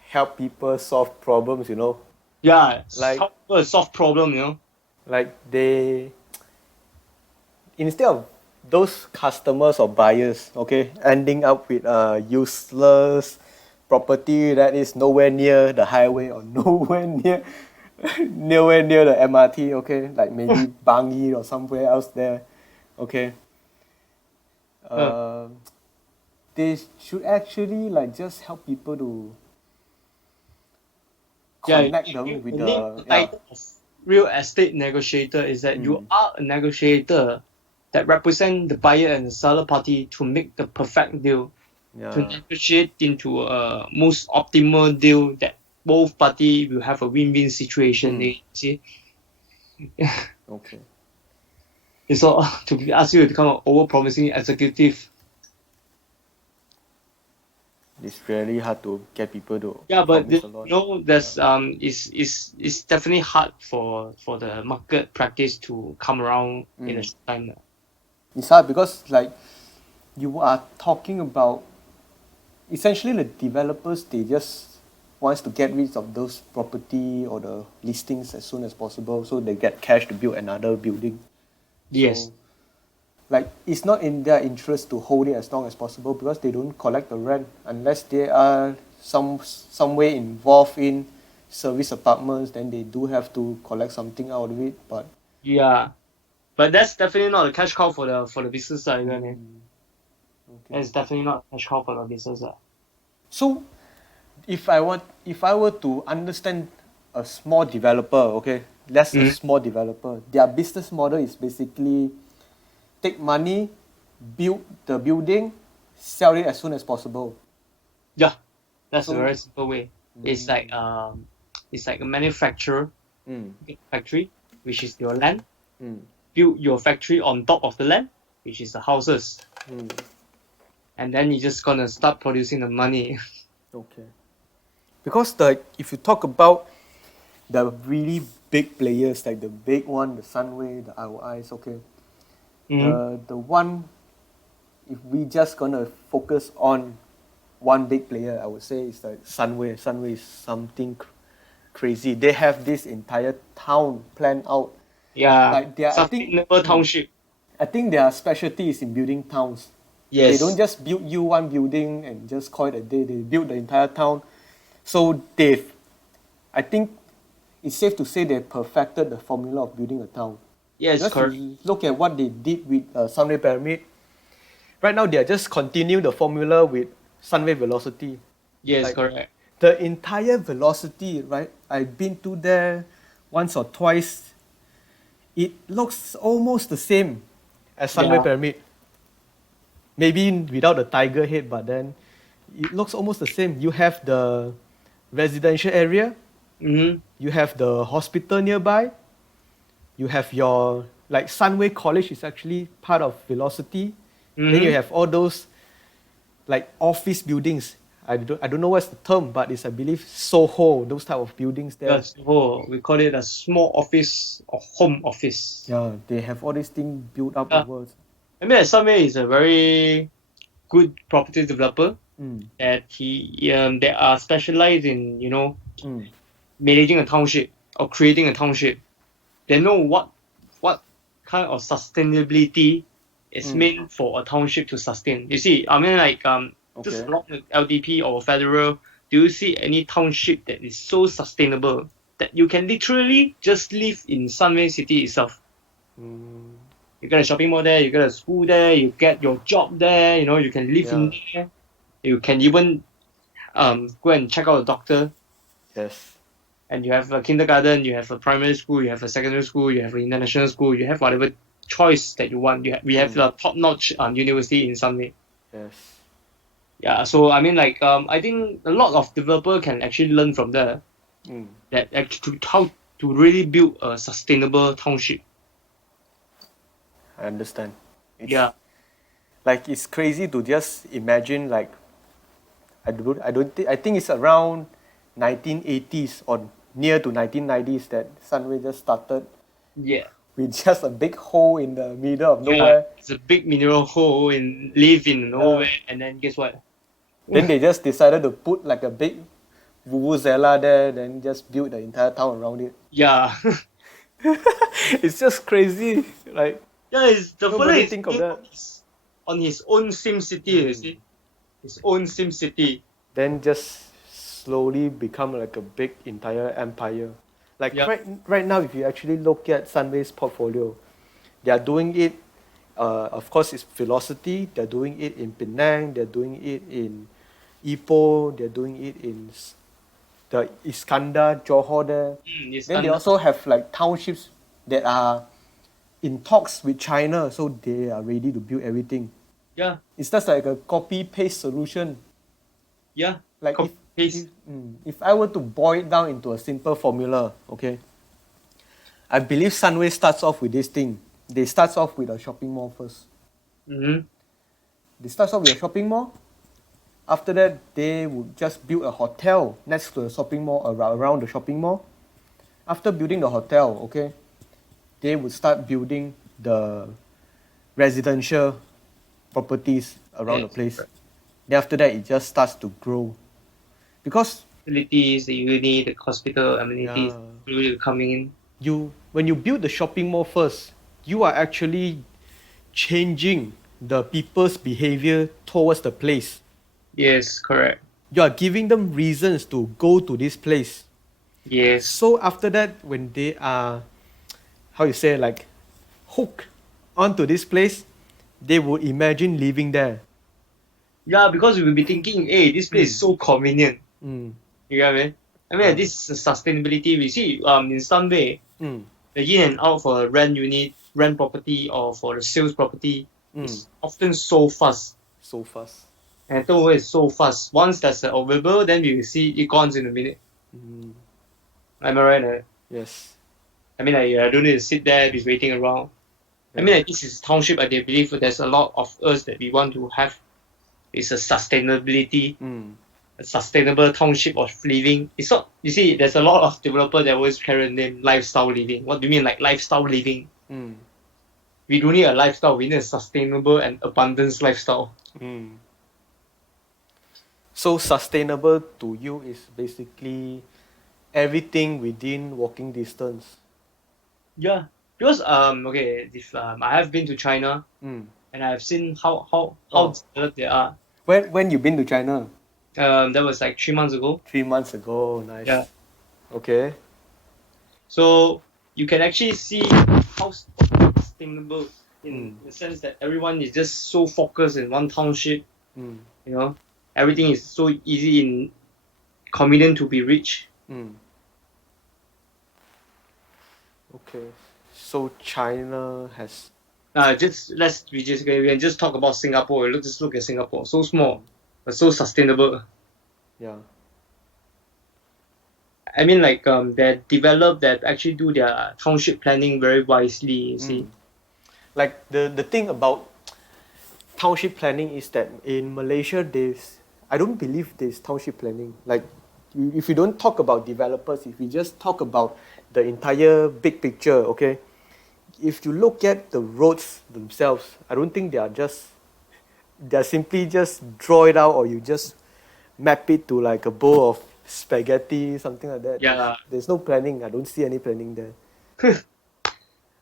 help people solve problems, you know. Yeah, Like help people solve problem, you know. like they instead of those customers or buyers, okay, ending up with a useless property that is nowhere near the highway or nowhere near the MRT, okay, like maybe Bangi or somewhere else there, okay. Uh, They should actually like just help people to yeah, connect them with the name, the the title of real estate negotiator is that you are a negotiator that represent the buyer and the seller party to make the perfect deal, to negotiate into a most optimal deal that both party will have a win-win situation. You see, Okay. it's all to ask you to become an over-promising executive. It's really hard to get people to Yeah, but promise a you lot. know, there's is definitely hard for the market practice to come around in a short time. It's hard because like you are talking about essentially the developers, they just wants to get rid of those property or the listings as soon as possible so they get cash to build another building. Yes. So like it's not in their interest to hold it as long as possible because they don't collect the rent unless they are some way involved in service apartments, then they do have to collect something out of it. But Yeah, but that's definitely not a cash cow for the business side. Okay. That's definitely not a cash cow for the business side. so if I were to understand a small developer, okay, that's a small developer. Their business model is basically take money, build the building, sell it as soon as possible. Yeah, that's a So very simple way. It's like a manufacturer factory, which is your land. Build your factory on top of the land, which is the houses, and then you're just gonna start producing the money. okay. Because the if you talk about the really big players like the big one, the Sunway, the IOIs, okay. The one if we just gonna focus on one big player, I would say it's like Sunway. Sunway is something crazy. They have this entire town planned out. Yeah, Like they are, sustainable township. I think their specialty is in building towns. They don't Yes. just build you one building and just call it a day. They build the entire town. So they've, I think it's safe to say they perfected the formula of building a town. Yes, Just correct. to look at what they did with Sunway Pyramid. Right now, they are just continuing the formula with Sunway Velocity. Yes, Like correct. the entire velocity, right? I've been to there once or twice. It looks almost the same as Sunway Yeah. Pyramid. Maybe without the tiger head, but then it looks almost the same. You have the residential area, you have the hospital nearby, you have your like Sunway College is actually part of Velocity. Then you have all those like office buildings. I don't know what's the term, but it's I believe Soho, those type of buildings there. Yes. Oh, we call it a small office or home office. Yeah, they have all these things built up Yeah. over. I mean, Sunway is a very good property developer. that they are specialized in managing a township or creating a township. They know what kind of sustainability is meant for a township to sustain. You see, I mean, like just Okay. along the LDP or federal, do you see any township that is so sustainable that you can literally just live in Sunway City itself? You get a shopping mall there, you get a school there, you get your job there. You can live in Yeah. there. You can even go and check out a doctor. Yes. And you have a kindergarten, you have a primary school, you have a secondary school, you have an international school, you have whatever choice that you want. We have a top-notch university in Sunway. Yes. Yeah, so I mean, like, I think a lot of developer can actually learn from there that actually how to really build a sustainable township. I understand. It's Yeah, like it's crazy to just imagine like I think it's around 1980s or near to 1990s that Sunway just started yeah, with just a big hole in the middle of yeah. nowhere. It's a big mineral hole in live in Yeah. nowhere, and then guess what? Then they just decided to put like a big vuvuzela there, then just build the entire town around it. Yeah, It's just crazy. Like yeah. It's the fella nobody is think of built that. on his own sim city. You see, his own sim city. Then just slowly become like a big entire empire. Like Yeah. right now, if you actually look at Sunway's portfolio, they are doing it. Of course, it's Velocity. They're doing it in Penang. They're doing it in Ipoh. They're doing it in the Iskandar, Johor there. It's Then they under. also have like townships that are in talks with China, so they are ready to build everything. Yeah, It's just like a copy paste solution. yeah. Like Copy paste. if I were to boil it down into a simple formula, okay, I believe Sunway starts off with this thing. They starts off with a shopping mall first. Mm-hmm. They starts off with a shopping mall. After that, they would just build a hotel next to the shopping mall, around the shopping mall. After building the hotel, okay, they would start building the residential properties around the Yes. place. Then after that, it just starts to grow. Because Facilities, the uni, the hospital amenities, yeah, really coming in. when you build the shopping mall first, you are actually changing the people's behavior towards the place. Yes, correct. You are giving them reasons to go to this place. Yes. So after that, when they are, how you say, like hooked onto this place, they would imagine living there. Yeah, because we will be thinking, hey, this place is so convenient. Mm. You get me? I mean, Yeah. this is sustainability. We see in some way, Mm. the in and out for a rent unit, rent property, or for the sales property Mm. is often so fast. So fast. And turnover is so fast. Once there's an available, then we will see it gone in a minute. Mm. Am I right? Yes. I mean, I don't need to sit there, be waiting around. I mean, like, this is township. I believe there's a lot of us that we want to have. It's a sustainability, Mm. a sustainable township of living. It's not. You see, there's a lot of developer that always carry the name lifestyle living. What do you mean, like lifestyle living? Mm. We don't need a lifestyle. We need a sustainable and abundance lifestyle. Mm. So sustainable to you is basically everything within walking distance. Yeah, because okay, if I have been to China Mm. and I have seen how Oh. developed they are. When you been to China? That was like 3 months ago. 3 months ago. Nice. Yeah. Okay. So you can actually see how sustainable in the sense that everyone is just so focused in one township. Mm. You know, everything is so easy and convenient to be reached. Mm. Okay. So China has. We can just talk about Singapore. Just look at Singapore. So small, but so sustainable. Yeah. I mean, like that develop that actually do their township planning very wisely. You see. Like the thing about township planning is that in Malaysia I don't believe there's township planning. Like if you don't talk about developers, if we just talk about the entire big picture, okay? If you look at the roads themselves, I don't think they are just they simply just draw it out, or you just map it to like a bowl of spaghetti, something like that. Yeah. There's no planning. I don't see any planning there.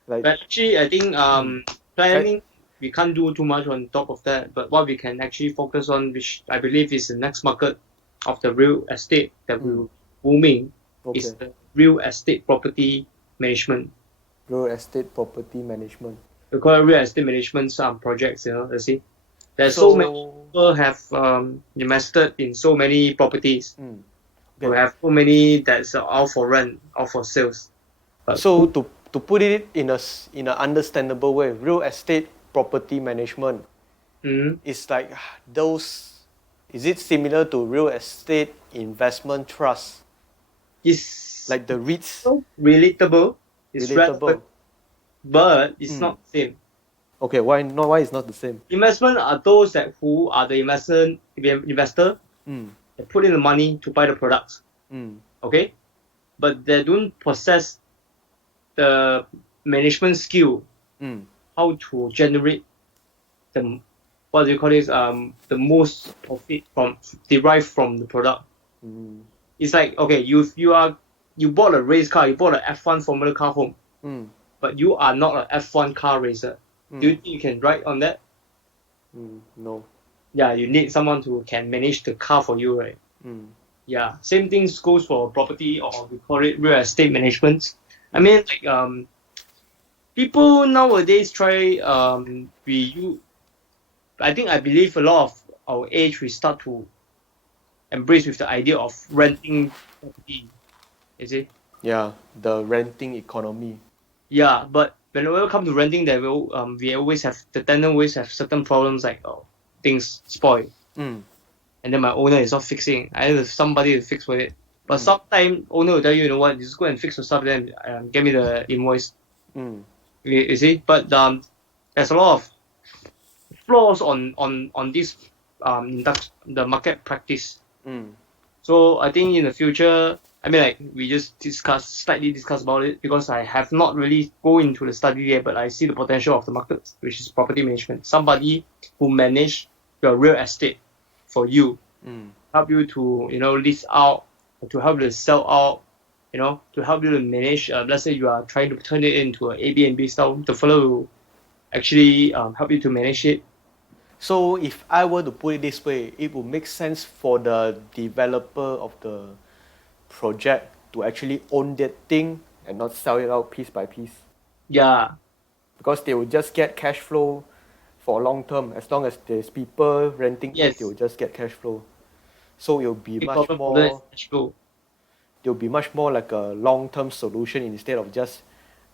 Like, But actually, I think mm, I, planning we can't do too much on top of that. But what we can actually focus on, which I believe is the next market of the real estate that will booming, is okay, the real estate property management. real estate property management. We call it real estate management projects. You see, there's so many So, people have invested in so many properties. We okay. have so many that's all for rent, all for sales. But So to put it in a understandable way, real estate property management is like those. Is it similar to real estate investment trust, it's like the REITs? so relatable, it's Relatable. relevant, but it's not the same. Okay, why not? Why is not the same? Investment are those that who are the investor that put in the money to buy the products. Okay, but they don't possess the management skill how to generate the what do you call this the most profit from derived from the product. It's like, okay, you bought a race car, you bought an F1 Formula car home, but you are not an F1 car racer. Do you think you can ride on that? No. Yeah, you need someone who can manage the car for you, right? Yeah, same thing goes for property, or we call it real estate management. I mean, like people nowadays try I believe a lot of our age we start to embrace with the idea of renting property. You see? Yeah, the renting economy. Yeah, but whenever it comes to renting, we always have the tenant always have certain problems like things spoil, and then my owner is not fixing. I have somebody to fix for it. But sometimes owner will tell you, you know what, just go and fix your stuff, then give me the invoice. You see, but there's a lot of flaws on this the market practice. So I think in the future, I mean, like we just slightly discuss about it, because I have not really go into the study yet, but I see the potential of the market, which is property management. Somebody who manage your real estate for you, help you to lease out, to help you to sell out, to help you to manage. Let's say you are trying to turn it into an Airbnb style. The fellow will actually help you to manage it. So if I were to put it this way, it would make sense for the developer of the project to actually own that thing and not sell it out piece by piece. Yeah. Because they will just get cash flow for long term. As long as there's people renting it, they will just get cash flow. So it'll be Big much problem for them is more. cash flow. It'll be much more like a long term solution instead of just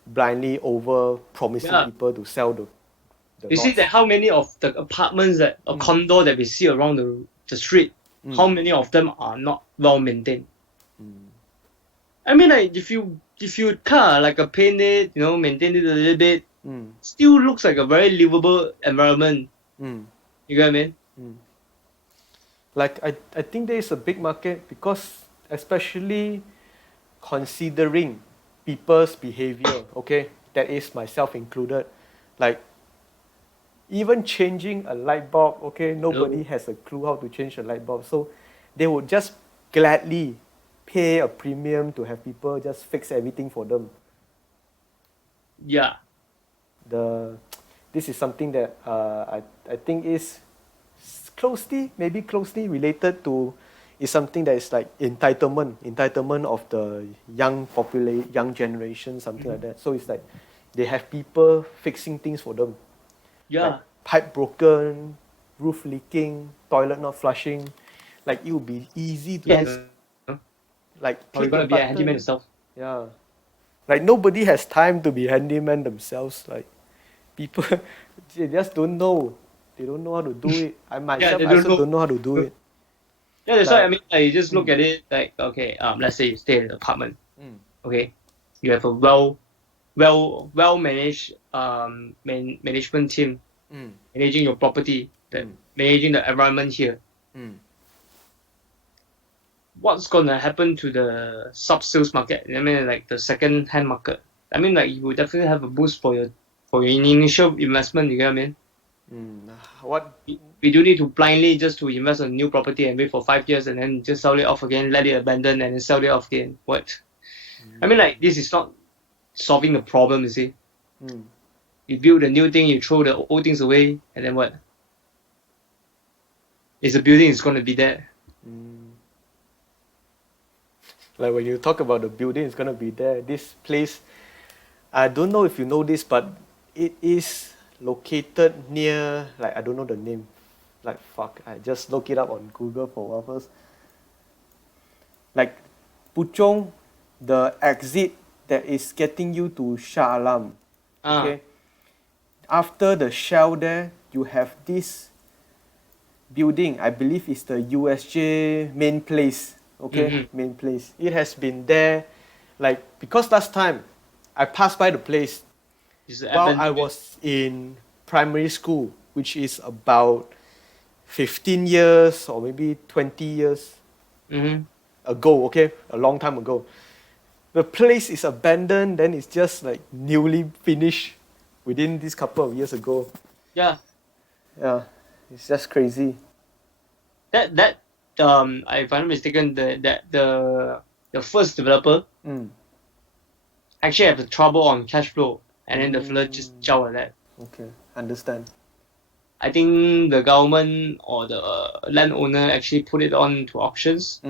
blindly over promising people to sell the You see lots. that how many of the apartments or condo that we see around the street, how many of them are not well maintained? I mean, like if you kind of like paint it, maintain it a little bit, still looks like a very livable environment. You get what I mean? Like I think there is a big market, because especially considering people's behavior, okay, that is myself included. Like even changing a light bulb, okay, nobody has a clue how to change a light bulb. So they would just gladly pay a premium to have people just fix everything for them. Yeah. This is something that I think is maybe closely related to, is something that is like entitlement of the young generation, something like that. So it's like they have people fixing things for them. Yeah. Like pipe broken, roof leaking, toilet not flushing. Like it would be easy to just like Or you're click gonna a be a button. handyman yourself. Yeah. Like nobody has time to be handyman themselves. Like people they just don't know. They don't know how to do it. I myself they I don't also know. don't know how to do it. Yeah, that's why I mean, you just look Mm. at it like, okay, let's say you stay in an apartment. Okay, you have a well managed management team managing your property, managing the environment here. What's gonna happen to the sub sales market? I mean, like the second hand market. I mean, like you will definitely have a boost for your initial investment. You get what I mean? What? We do need to blindly just to invest on new property and wait for 5 years and then just sell it off again, let it abandon and then sell it off again. What? I mean, like, this is not solving the problem, you see. You build a new thing, you throw the old things away, and then what? Is the building is going to be there? Like when you talk about the building, it's gonna be there. This place, I don't know if you know this, but it is located near, like, I don't know the name. Like, fuck, I just look it up on Google for a while first. Like, Puchong, the exit that is getting you to Shah Alam. Okay. After the Shell there, you have this building. I believe it's the USJ main place. Okay, main place. It has been there, like, because last time I passed by the place while I was in primary school, which is about 15 years or maybe 20 years ago. Okay, a long time ago. The place is abandoned, then it's just like newly finished within this couple of years ago. Yeah. Yeah, it's just crazy. If I'm not mistaken, the first developer actually have the trouble on cash flow, and then the fella just chow like that. Okay, understand. I think the government or the landowner actually put it on to auctions.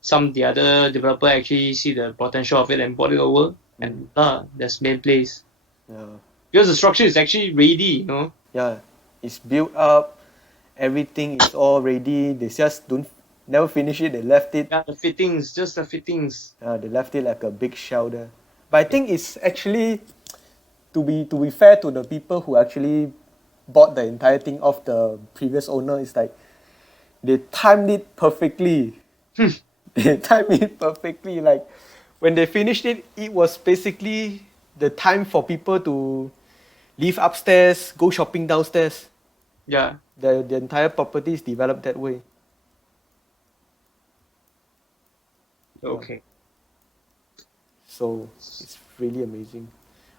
Some the other developer actually see the potential of it and bought it over, and that's main place. Yeah. Because the structure is actually ready, you know. Yeah, it's built up. Everything is all ready. They just never finish it. They left it. Yeah, the fittings, just the fittings. They left it like a big shell there. But I think it's actually, to be fair to the people who actually bought the entire thing off the previous owner, it's like they timed it perfectly. They timed it perfectly. Like when they finished it, it was basically the time for people to leave upstairs, go shopping downstairs. Yeah. The entire property is developed that way. Okay. So it's really amazing.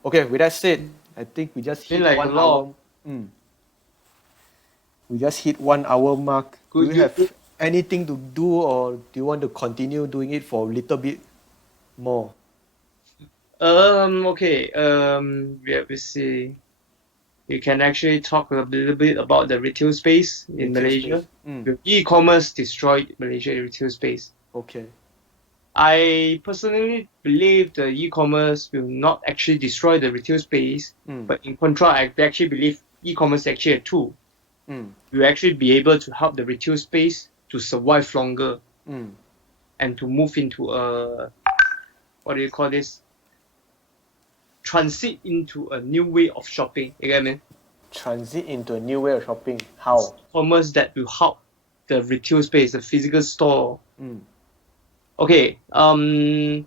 Okay, with that said, I think we just hit like 1 hour. We just hit 1 hour mark. Do you have anything to do, or do you want to continue doing it for a little bit more? Okay. We see. You can actually talk a little bit about the retail space in Malaysia. E-commerce destroyed Malaysia retail space. Okay. I personally believe the e-commerce will not actually destroy the retail space, but in contrast, I actually believe e-commerce is actually a tool. Will actually be able to help the retail space to survive longer and to move into a, what do you call this? Transit into a new way of shopping. You get me? Transit into a new way of shopping. How? E-commerce that will help the retail space, the physical store. Okay. As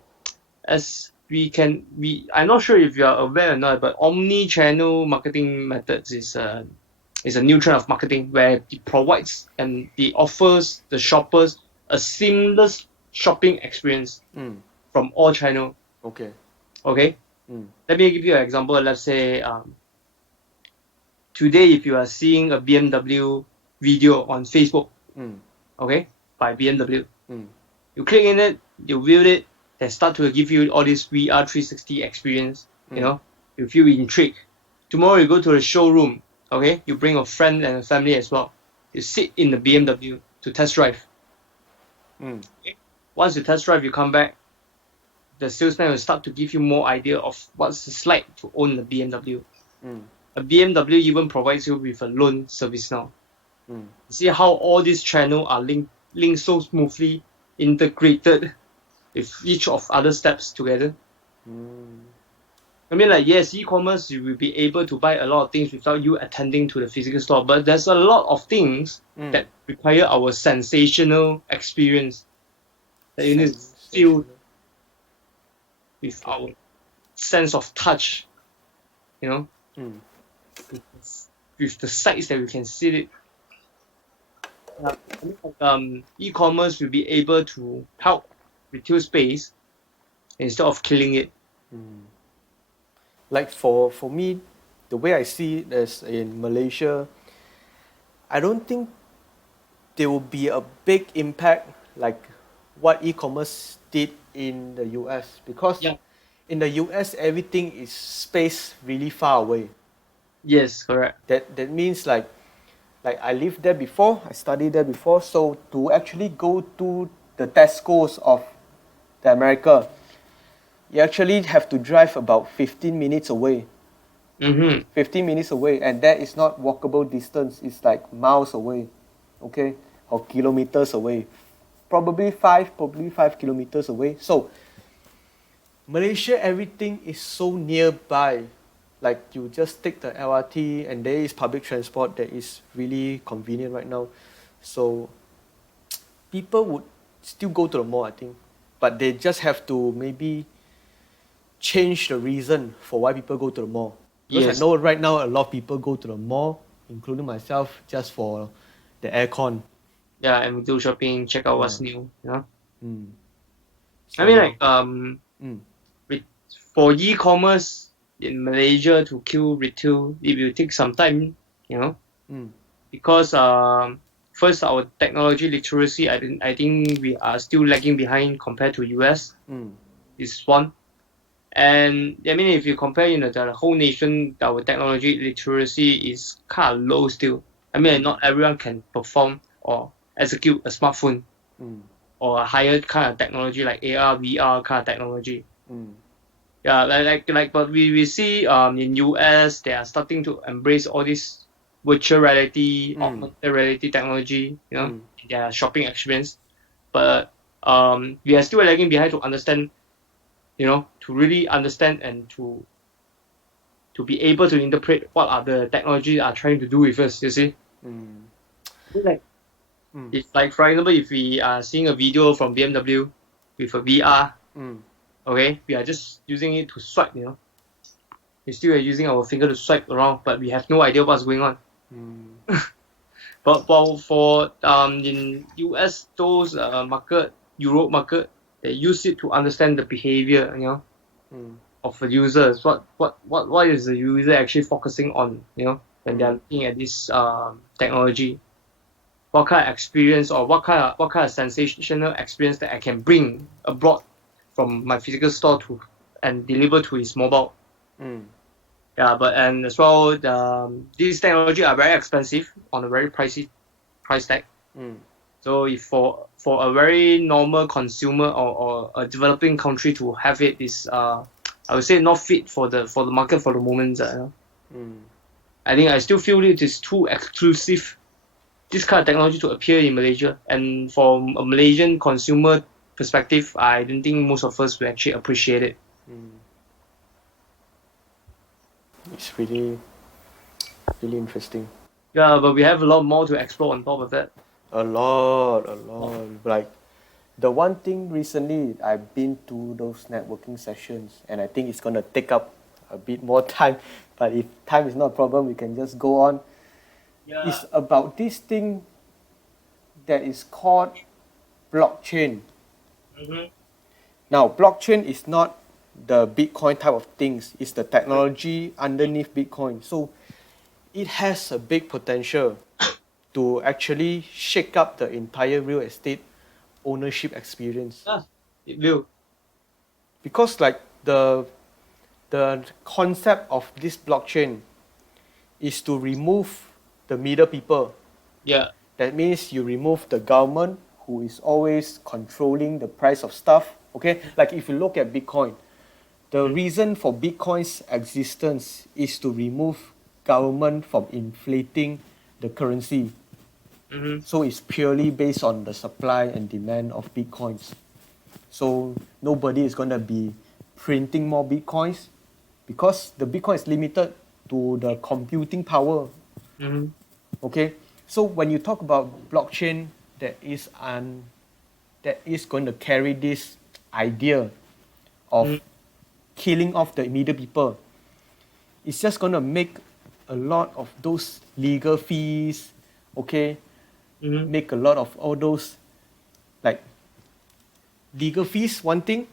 I'm not sure if you are aware or not, but omni-channel marketing methods is a new trend of marketing where it provides and it offers the shoppers a seamless shopping experience from all channels. Okay. Let me give you an example. Let's say today, if you are seeing a BMW video on Facebook, by BMW, you click in it, you view it, they start to give you all this VR 360 experience. You know, you feel intrigued. Tomorrow you go to the showroom. You bring a friend and a family as well. You sit in the BMW to test drive. Once you test drive, you come back. The salesman will start to give you more idea of what's it's like to own a BMW. A BMW even provides you with a loan service now. See how all these channels are linked so smoothly, integrated with each of other steps together. I mean, like, yes, e-commerce, you will be able to buy a lot of things without you attending to the physical store, but there's a lot of things that require our sensational experience that you need to feel with our sense of touch, you know, with the sights that we can see it. E-commerce will be able to help retail space instead of killing it. Like for me, the way I see it is in Malaysia, I don't think there will be a big impact like what e-commerce did in the US, because Yeah. in the US everything is spaced really far away. Yes, correct. That means like I lived there before, I studied there before, so to actually go to the Tesco's of the America, you actually have to drive about 15 minutes away. Mm-hmm. 15 minutes away, and that is not walkable distance, it's like miles away, okay, or kilometers away, probably 5 kilometers away. So Malaysia, everything is so nearby, like you just take the LRT and there is public transport that is really convenient right now. So people would still go to the mall, I think, but they just have to maybe change the reason for why people go to the mall. Because I Yes. know right now a lot of people go to the mall, including myself, just for the aircon. Yeah, and we do shopping, check out Yeah. what's new. You know. Mm. I mean, So, like mm, with, for e-commerce in Malaysia to kill retail, it will take some time. You know, mm, because first our technology literacy, I think we are still lagging behind compared to US. mm, Is one. And I mean, if you compare, the whole nation, our technology literacy is kind of low still. I mean, mm, not everyone can perform or execute a smartphone mm, or a higher kind of technology like AR, VR kind of technology. mm, Yeah, but we see in US they are starting to embrace all this virtual reality, mm, augmented reality technology, mm, in their shopping experience. But we are still lagging behind to understand, to really understand and to be able to interpret what are the technology are trying to do with us, you see. mm, Like mm, if like for example, if we are seeing a video from BMW with a VR, mm, okay, we are just using it to swipe. We still are using our finger to swipe around, but we have no idea what's going on. mm, But for in US those market, Europe market, they use it to understand the behavior, mm, of the users. What is the user actually focusing on, when they are mm, looking at this technology. What kind of experience or what kind of sensational experience that I can bring abroad from my physical store to and deliver to his mobile. mm, Yeah, but and as well, these technology are very expensive on a very pricey price tag. mm, So if for a very normal consumer or a developing country to have it is I would say not fit for the market for the moment. mm. I think I still feel it is too exclusive, this kind of technology to appear in Malaysia. And from a Malaysian consumer perspective, I don't think most of us will actually appreciate it. It's really, really interesting. Yeah, but we have a lot more to explore on top of that. A lot. Like the one thing recently, I've been to those networking sessions, and I think it's gonna take up a bit more time. But if time is not a problem, we can just go on. Yeah. It's about this thing that is called blockchain. Mm-hmm. Now, blockchain is not the Bitcoin type of things, it's the technology underneath Bitcoin. So it has a big potential to actually shake up the entire real estate ownership experience. Yeah, it will. Because like the concept of this blockchain is to remove the middle people. Yeah. That means you remove the government who is always controlling the price of stuff. Okay, like if you look at Bitcoin, the reason for Bitcoin's existence is to remove government from inflating the currency. Mm-hmm. So it's purely based on the supply and demand of Bitcoins. So nobody is going to be printing more Bitcoins because the Bitcoin is limited to the computing power. Mm-hmm. Okay, so when you talk about blockchain that is going to carry this idea of killing off the middle people, it's just going to make a lot of those legal fees, okay, Mm-hmm. make a lot of all those like legal fees, one thing,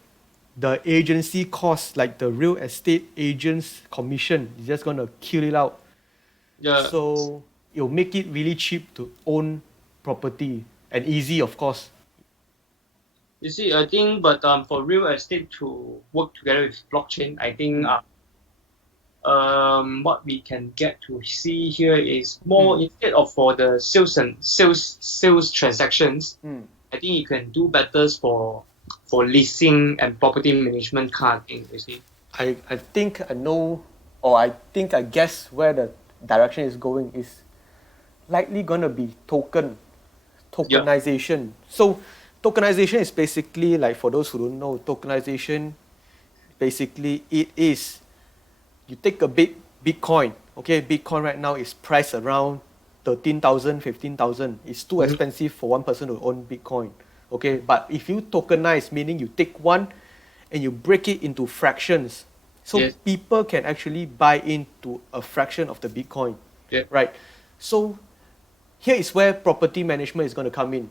the agency cost, like the real estate agent's commission, is just gonna kill it out. Yeah. So it'll make it really cheap to own property and easy, of course. You see, I think, but for real estate to work together with blockchain, I think what we can get to see here is more instead of for the sales transactions. I think you can do better for leasing and property management kind of thing. You see. I think I know, or I think I guess where the direction is going is likely gonna be tokenization. So tokenization is basically, like, for those who don't know, tokenization basically it is, you take a Bitcoin. Okay, Bitcoin right now is priced around 13,000, 15,000. It's too expensive for one person to own Bitcoin. Okay, but if you tokenize, meaning you take one and you break it into fractions, so Yes. people can actually buy into a fraction of the Bitcoin. Yeah. Right. So here is where property management is going to come in.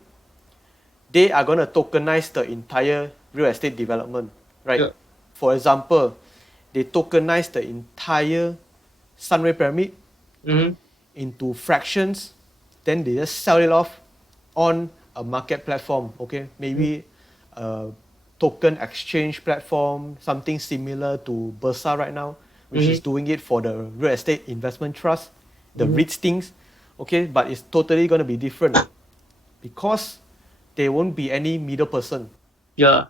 They are going to tokenize the entire real estate development. Right. Yeah. For example, they tokenize the entire Sunray Pyramid into fractions, then they just sell it off on a market platform. Okay, maybe a token exchange platform, something similar to Bursa right now, which is doing it for the real estate investment trust, the REITs things. Okay, but it's totally going to be different because there won't be any middle person. Yeah.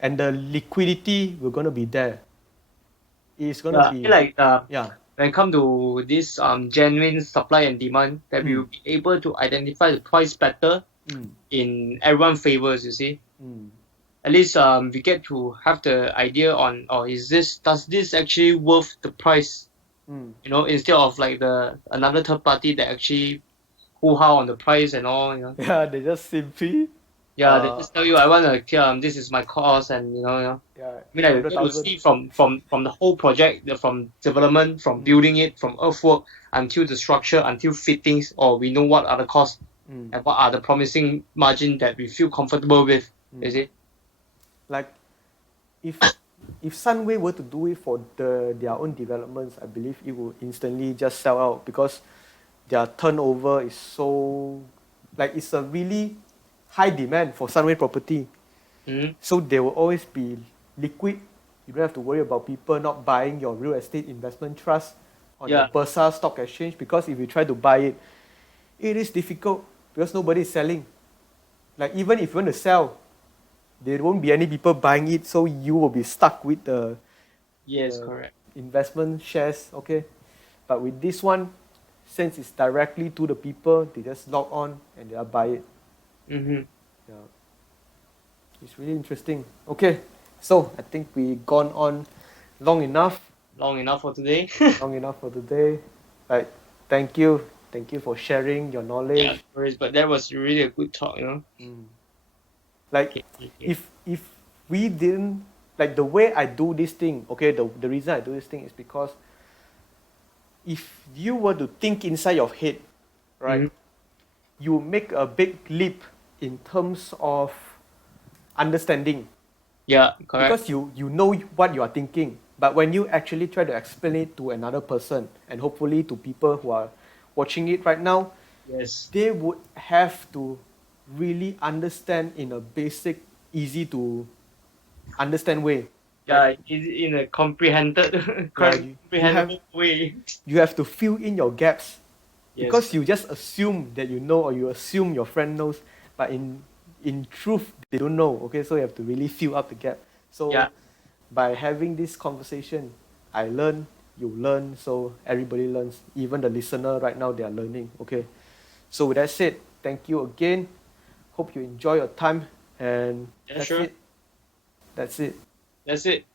And the liquidity will going to be there. It's going to Yeah. I be, feel like yeah. when it comes to this genuine supply and demand, that we will be able to identify the price better in everyone's favors. You see. At least we get to have the idea on, or does this actually worth the price? You know, instead of like the another third party that actually hoo-ha on the price and all. You know. Yeah, they just simply, Yeah, they just tell you I want to this is my cost, and yeah, I mean, I get to 100,000. see from the whole project, from development, from building it, from earthwork until the structure, until fittings, or we know what are the costs and what are the promising margin that we feel comfortable with. Is it? Like, if Sunway were to do it for their own developments, I believe it will instantly just sell out because their turnover is so, like, it's a really high demand for Sunway property. So there will always be liquid. You don't have to worry about people not buying your real estate investment trust on the Yeah. Bursa stock exchange, because if you try to buy it, it is difficult because nobody is selling. Like, even if you want to sell, there won't be any people buying it, so you will be stuck with the Yes, correct. investment shares. Okay, but with this one, since it's directly to the people, they just log on and they'll buy it. Yeah. It's really interesting. Okay, so I think we gone on long enough. Long enough for today. Long enough for today. Right. Thank you for sharing your knowledge. Yeah, but that was really a good talk. Like, Okay. if we didn't, like, the way I do this thing, okay, the reason I do this thing is because if you were to think inside your head, right, you make a big leap in terms of understanding. Yeah, correct. Because you know what you are thinking, but when you actually try to explain it to another person, and hopefully to people who are watching it right now, Yes. they would have to really understand in a basic, easy to understand way. Yeah, in a comprehended, comprehensible way. You have to fill in your gaps. Yes. Because you just assume that you know, or you assume your friend knows, but in truth they don't know. Okay, so you have to really fill up the gap. So Yeah. by having this conversation, I learn, you learn, so everybody learns. Even the listener right now, they are learning. Okay, so with that said, thank you again. Hope you enjoy your time, and Yeah, sure. That's it. That's it.